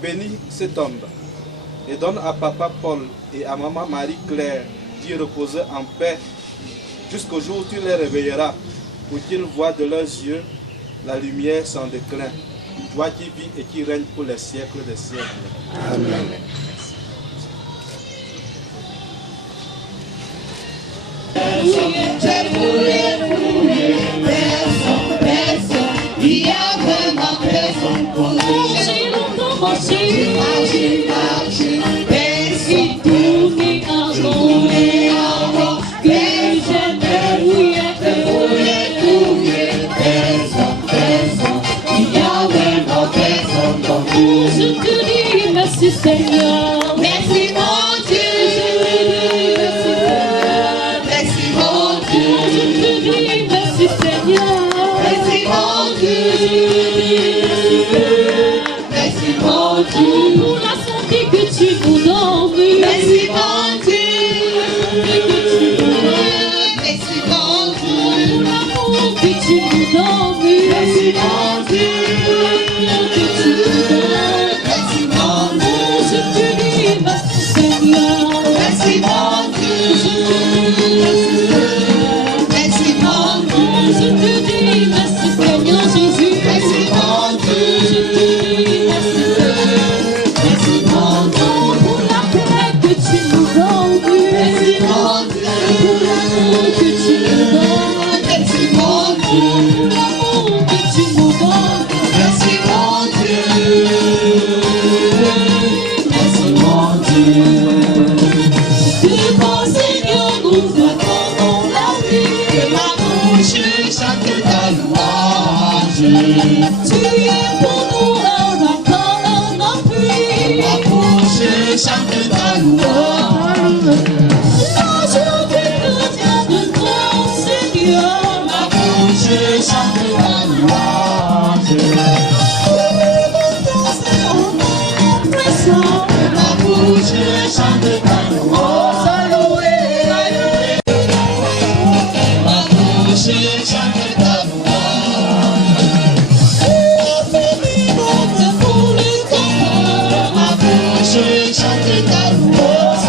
Bénis cette tombe et donne à Papa Paul et à Maman Marie-Claire d'y reposer en paix jusqu'au jour où tu les réveilleras pour qu'ils voient de leurs yeux la lumière sans déclin. Toi qui vis et qui règnes pour les siècles des siècles. Amen. Il y a vraiment personne pour nous. Si longtemps marcher, si tout est en journée, que j'aime fouiller, personne. Il y a vraiment personne pour nous. Je te dis merci Seigneur, merci mon Dieu. Merci mon Dieu, je te dis merci Seigneur. Merci mon Dieu, merci mon Dieu, pour la santé que tu nous donnes. Merci mon Dieu, merci mon Dieu, pour l'amour que tu nous donnes. Merci mon Dieu, que tu nous donnes. Merci mon Dieu, je te dis merci Seigneur. Merci mon Dieu, merci mon Dieu, je te dis merci Seigneur Jésus. Merci mon Dieu, je te dis merci Seigneur. Merci mon Dieu, pour la paix que tu nous donnes. Merci mon Dieu, pour l'amour que tu nous donnes. Merci mon Dieu, pour l'amour que tu nous donnes. Merci mon Dieu, merci mon Dieu. Devant Seigneur, nous attendons la vie. Que ma bouche chante ta louange. Tu es pour nous un encore un appui. Ma bouche chante ta louange. La journée que vient de toi, Seigneur. Ma bouche chante ta louange. Ma bouche chante ta louange. Ma bouche chante ta louange. Pour le corps. Ma bouche chante ta louange.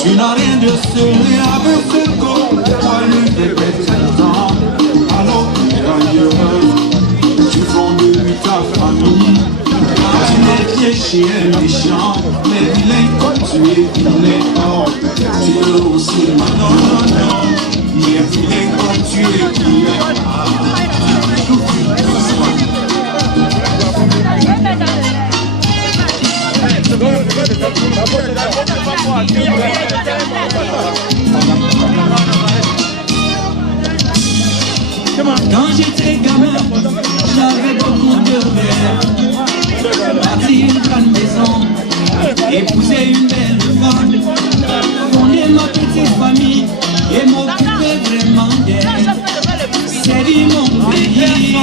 Tu n'as rien de serré avec ce corps, toi ne répètes temps. Alors, tu fondes ta famille. Tu n'es pieds chien méchant, mais vilain comme tu es vilain. Oh, tu es aussi non, non, non. Il est vilain comme tu es vilain. Quand j'étais gamin, j'avais beaucoup de rêves. Bâtir une grande maison, épouser une belle femme, fonder ma petite famille et m'occuper vraiment d'elle. Servir mon pays,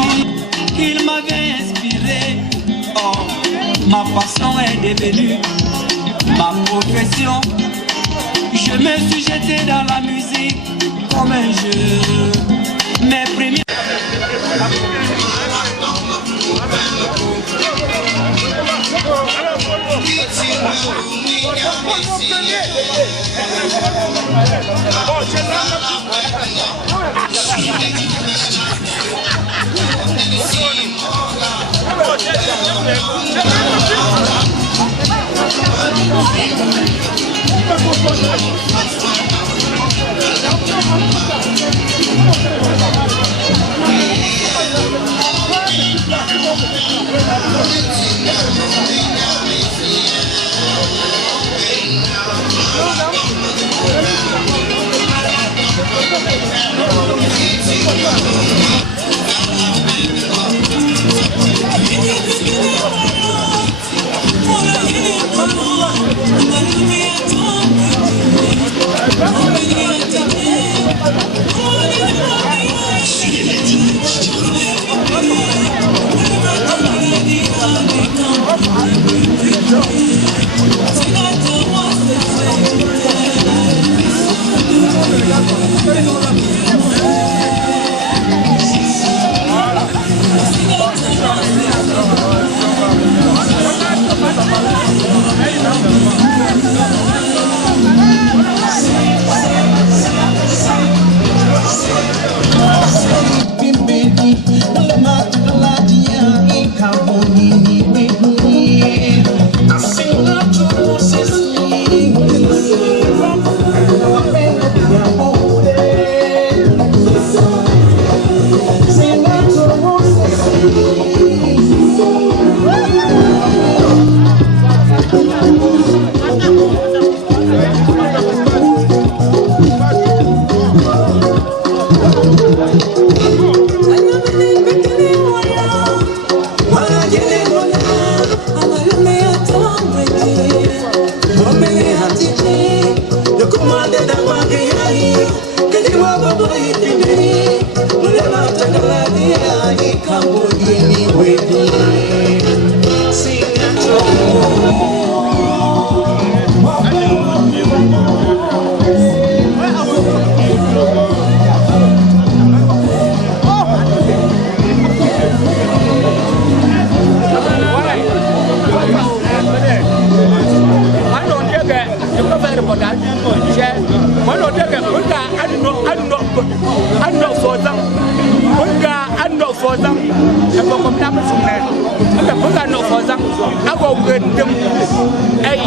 il m'avait inspiré. Oh, ma passion est devenue ma profession. Je me suis jeté dans la musique comme un jeu. Mes premiers... Hey,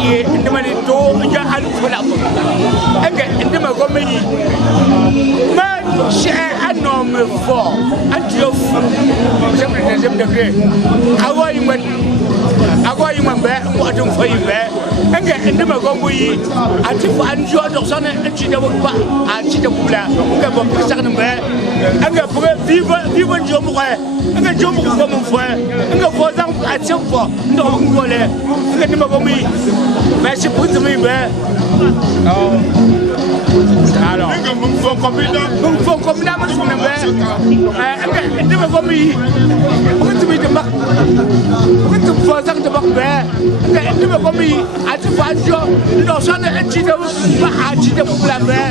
ye ndima ni to ja alu fala ko enge ndima ko me yi ma che anom fo antio jamais deuxième degré awa yi be ko dum fo yi be enge ndima ko mu yi ati fo anjo do sone anti de ba anti de bula nga bo ko sakna be enge pour vivre njomu ko enge njomu ko mo fo enge fo zang ati fo ndo ko le enge ndima ko mu yi merci pour tout me be alors faut combiner ma sunu be enge ndima ko mu yi ko tu me de mak ko tu fo zang de mak be enge ndima ko mu yi ati fo anjo ndo sone anti de ba ati de bula be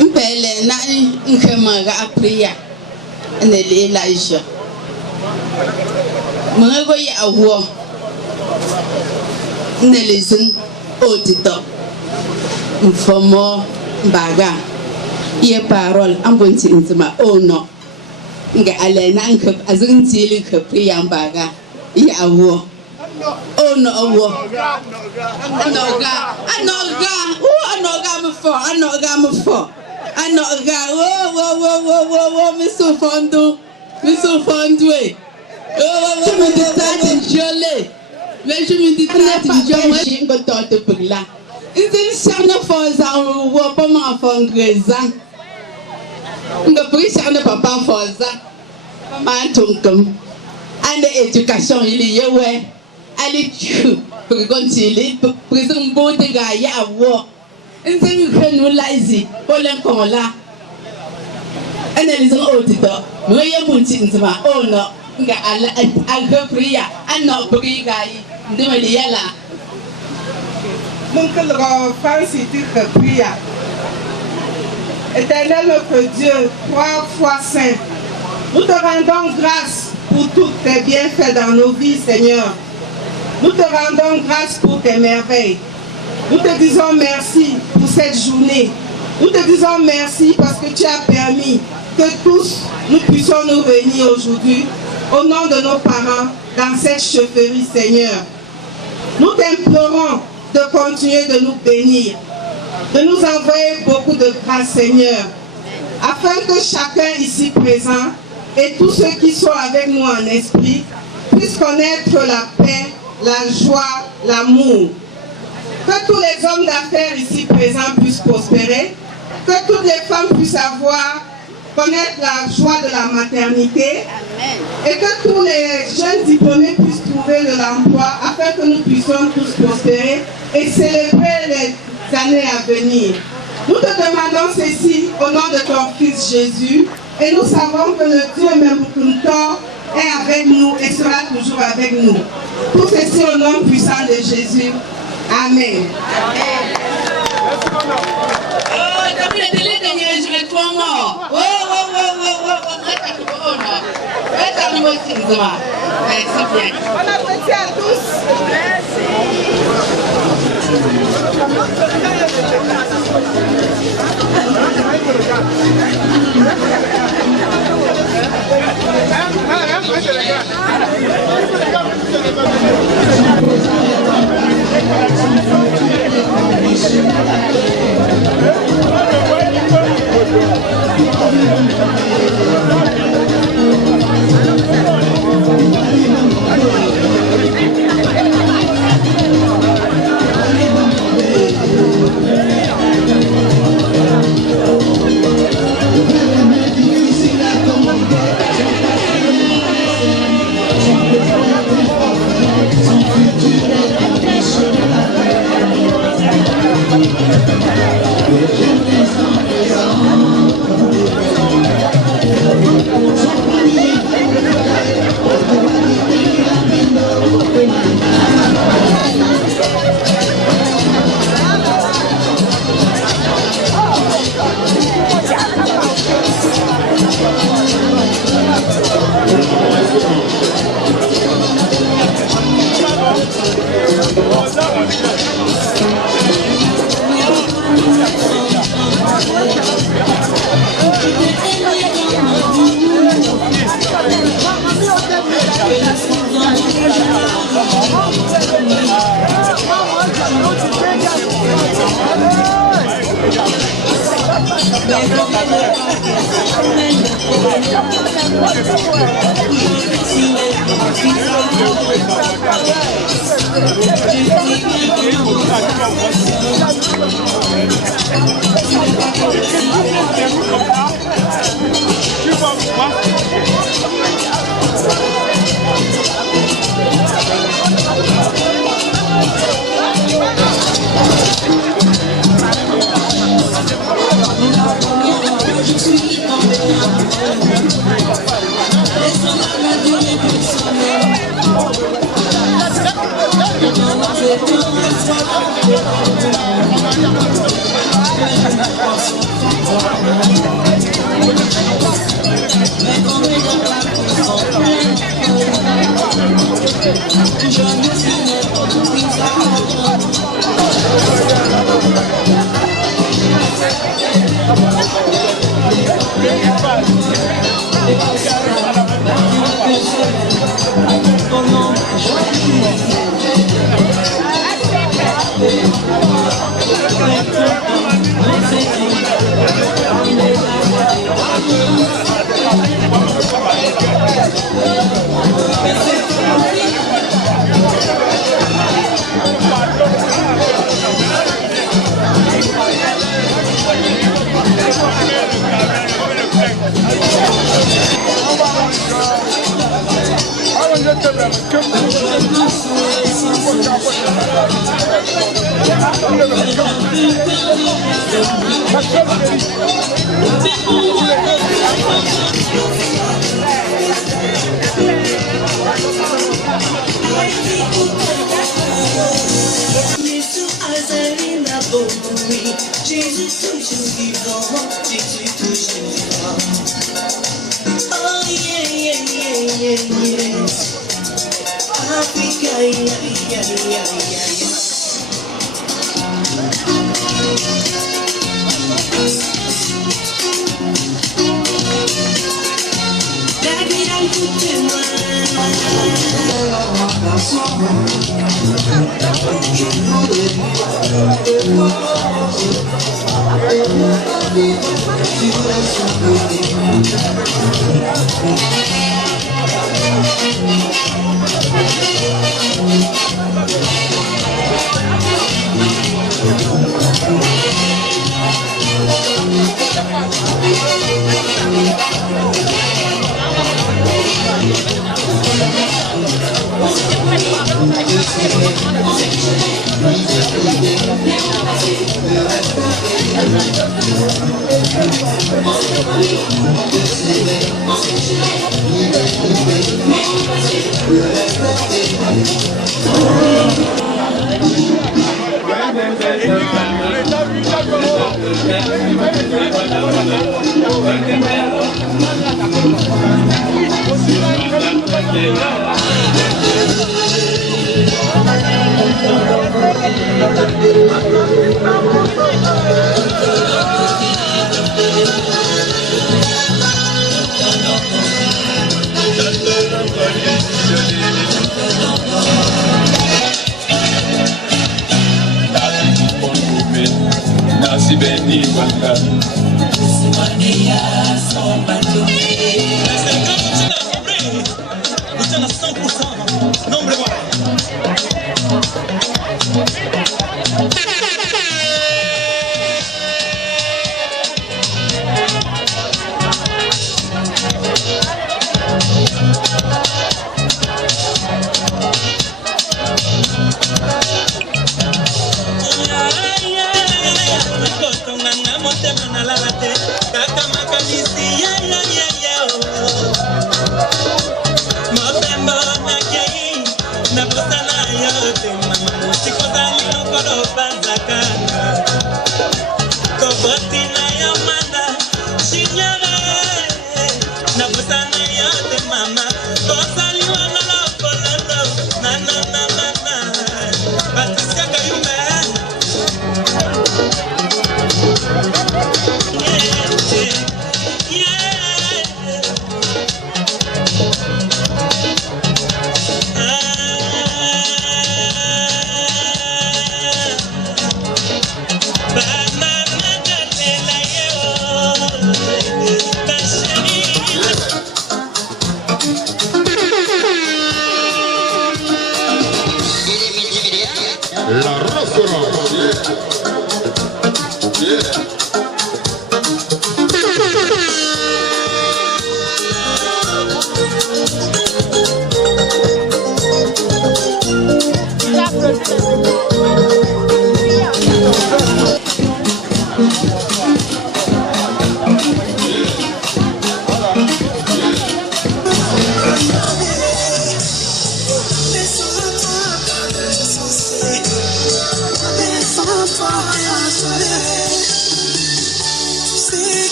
Mbele nani nkemaga apriya nele Elijah mwengo ya awo nele zin otito mfomo baga ye parole ambonti intima ono nga alena nkep azintili kepriya baga ya awo ono awo anoga mfo anoga wo misofondo we je me déteste jolé mais je me déteste jolé ngo toto pugla inzin sarna foza wo pa ma fongreza ngo pri sarna papa foza ma tonkum and education ili yewe ali chu pour continuer pour mbote ga ya wo inzin khenu laizi polen kola analyse otito moye bunti nzima ono nga ala agriya anno brigai ndemali yala mon que le fancy titre prière. Éternel notre Dieu, 3 fois saint, nous te rendons grâce pour tous tes bienfaits dans nos vies, Seigneur. Nous te rendons grâce pour tes merveilles. Nous te disons merci pour cette journée. Nous te disons merci parce que tu as permis que tous nous puissions nous réunir aujourd'hui au nom de nos parents dans cette chefferie, Seigneur. Nous t'implorons de continuer de nous bénir, de nous envoyer beaucoup de grâce, Seigneur, afin que chacun ici présent et tous ceux qui sont avec nous en esprit puissent connaître la paix, la joie, l'amour. Que tous les hommes d'affaires ici présents puissent prospérer, que toutes les femmes puissent connaître la joie de la maternité. Amen. Et que tous les jeunes diplômés puissent trouver de l'emploi afin que nous puissions tous prospérer et célébrer les années à venir. Nous te demandons ceci au nom de ton Fils Jésus et nous savons que le Dieu même est avec nous et sera toujours avec nous. Tout ceci au nom puissant de Jésus. Amen. Amen. Bon appétit à tous. Jésus toujours vivant, Jésus toujours vivant. Oh yeah, yeah, yeah, yeah, yeah. Africa, yeah, yeah, yeah, yeah, yeah. Nasi beni banga.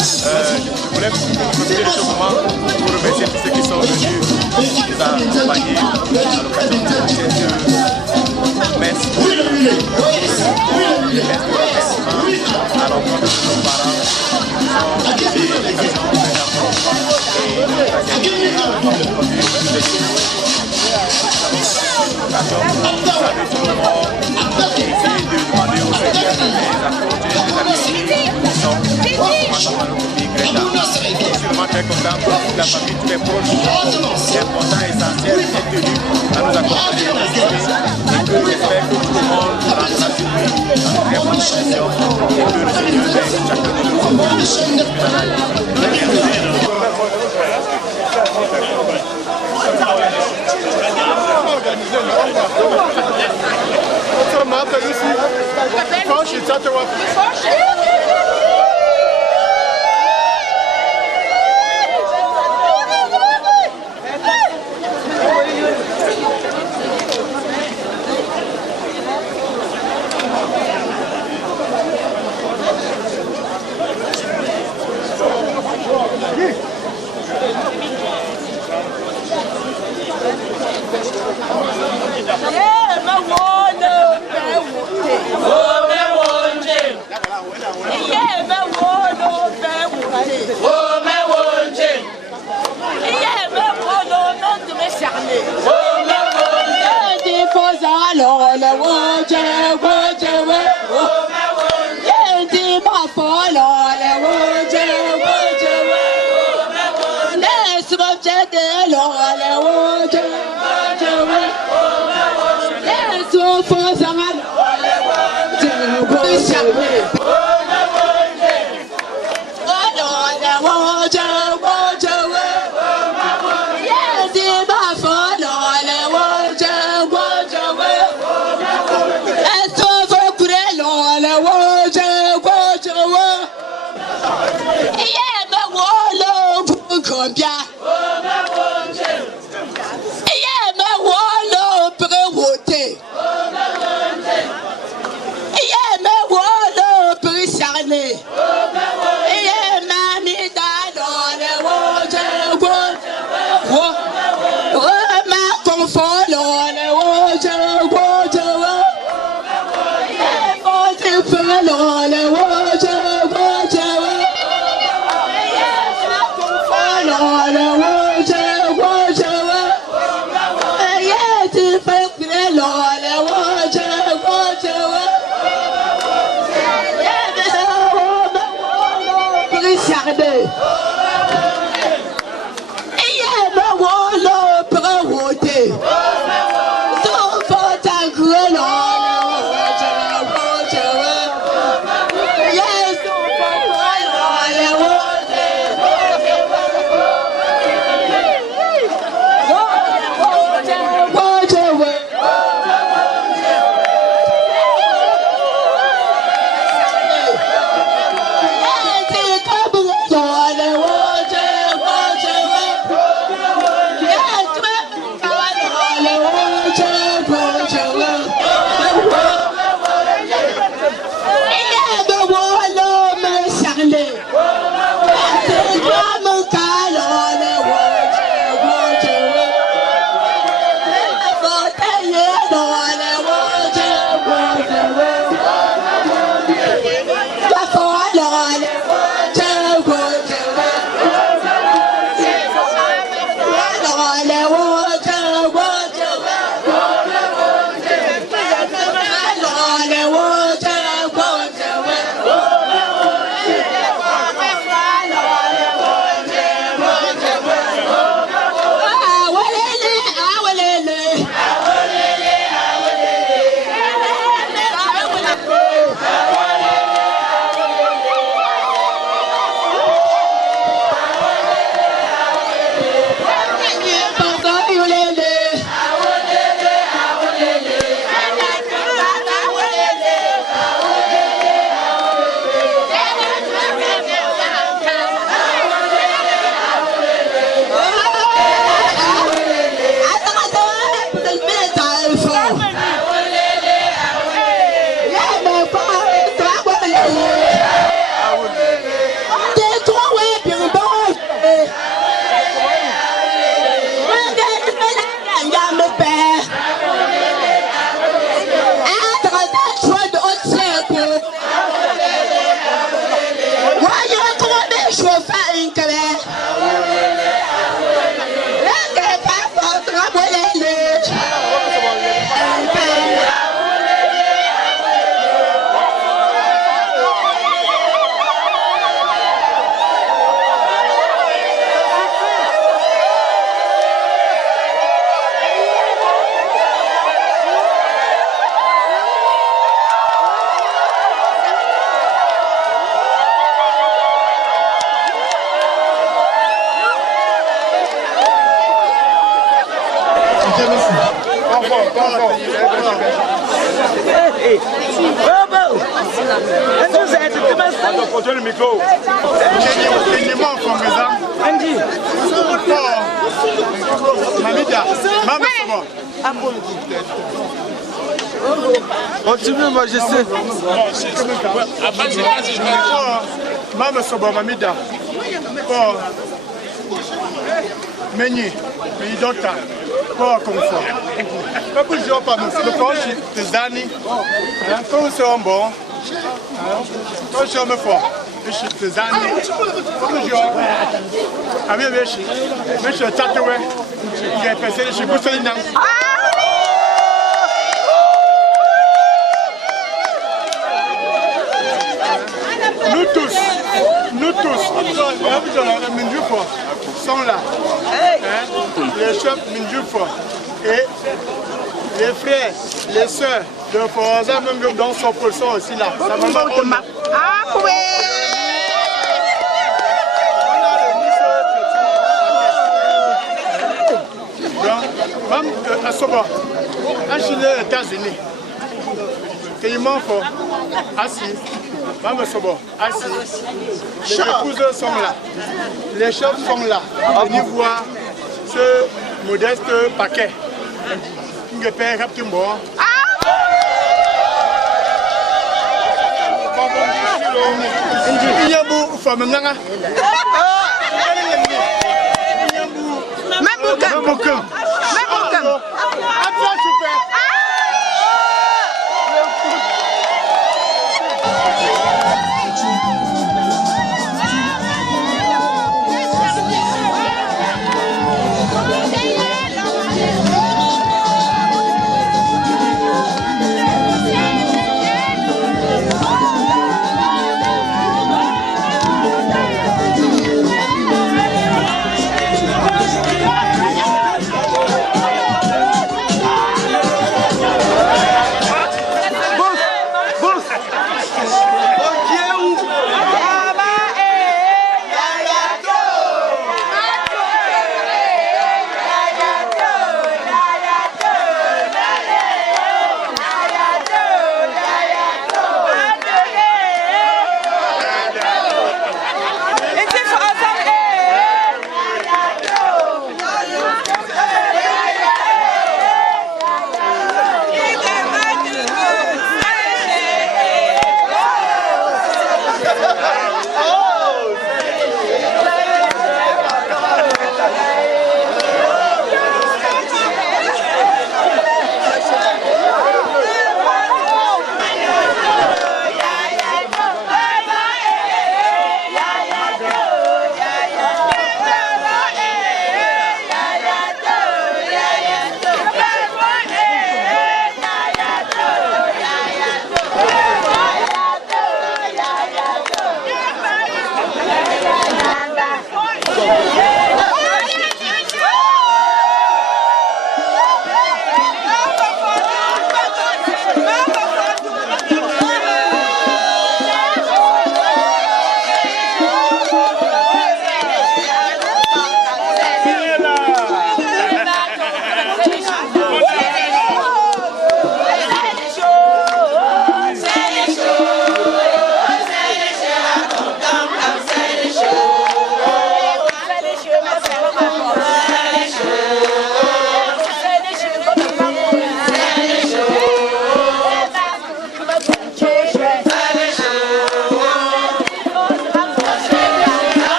Je voulais profiter de ce moment pour remercier tous ceux qui sont venus nous accompagner à l'occasion de cette messe. À l'encontre de nos parents qui sont ici, l'éducation de mes enfants et essayer de demander au Seigneur de les apporter, de les accueillir. Je suis vraiment très content pour toute la famille, tous les proches. C'est important et essentiel d'être tenu à nous accompagner dans ce et que j'espère que tout le monde rendra surpris dans une très bonne session et que le Seigneur aide chacun de nous. chauffeur une colère. La gueule pas forte, ramolele. Le micro. Continue, moi je sais. Maman Soba Mamida. Meni docteur. Pour confort. Pas pour jouer pas le coach des années. Comme c'est un bon. Quand je me fort. Je suis des années. Comme je ah bien bien mais je tatoué. J'ai passé je suis poussé dans. Nous tous, Mindjoufa sont là. Les chefs Mindjoufa et les frères, les sœurs de Forza, même dans son sont aussi là. Ça va pas. Ah oui! Même à Soba, un Chilien aux États-Unis, il m'en faut assis. Maman Sobo, assis. Les épouses sont là. Les chefs sont là. Venez voir ce modeste paquet. Je paie rapidement. Il y a beaucoup de femmes.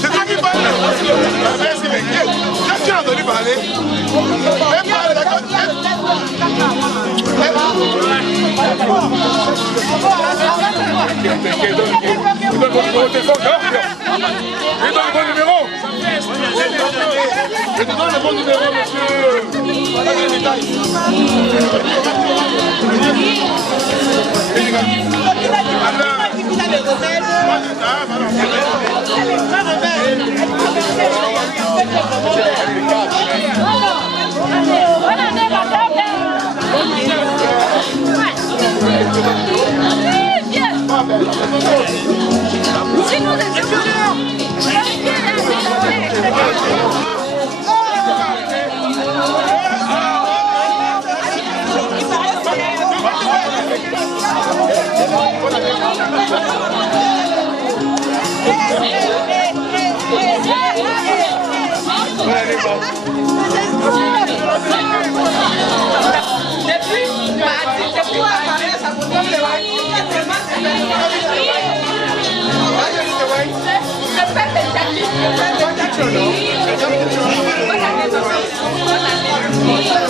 C'est toi qui parles. Qu'est-ce que tu as entendu parler? Même pas la je te donne le bon numéro, monsieur. Pas de détails.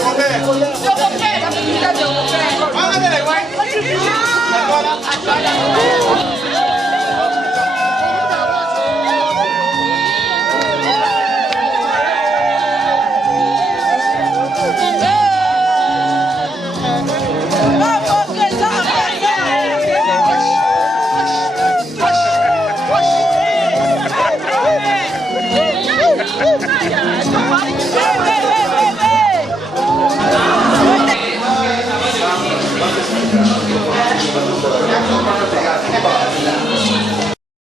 Robert.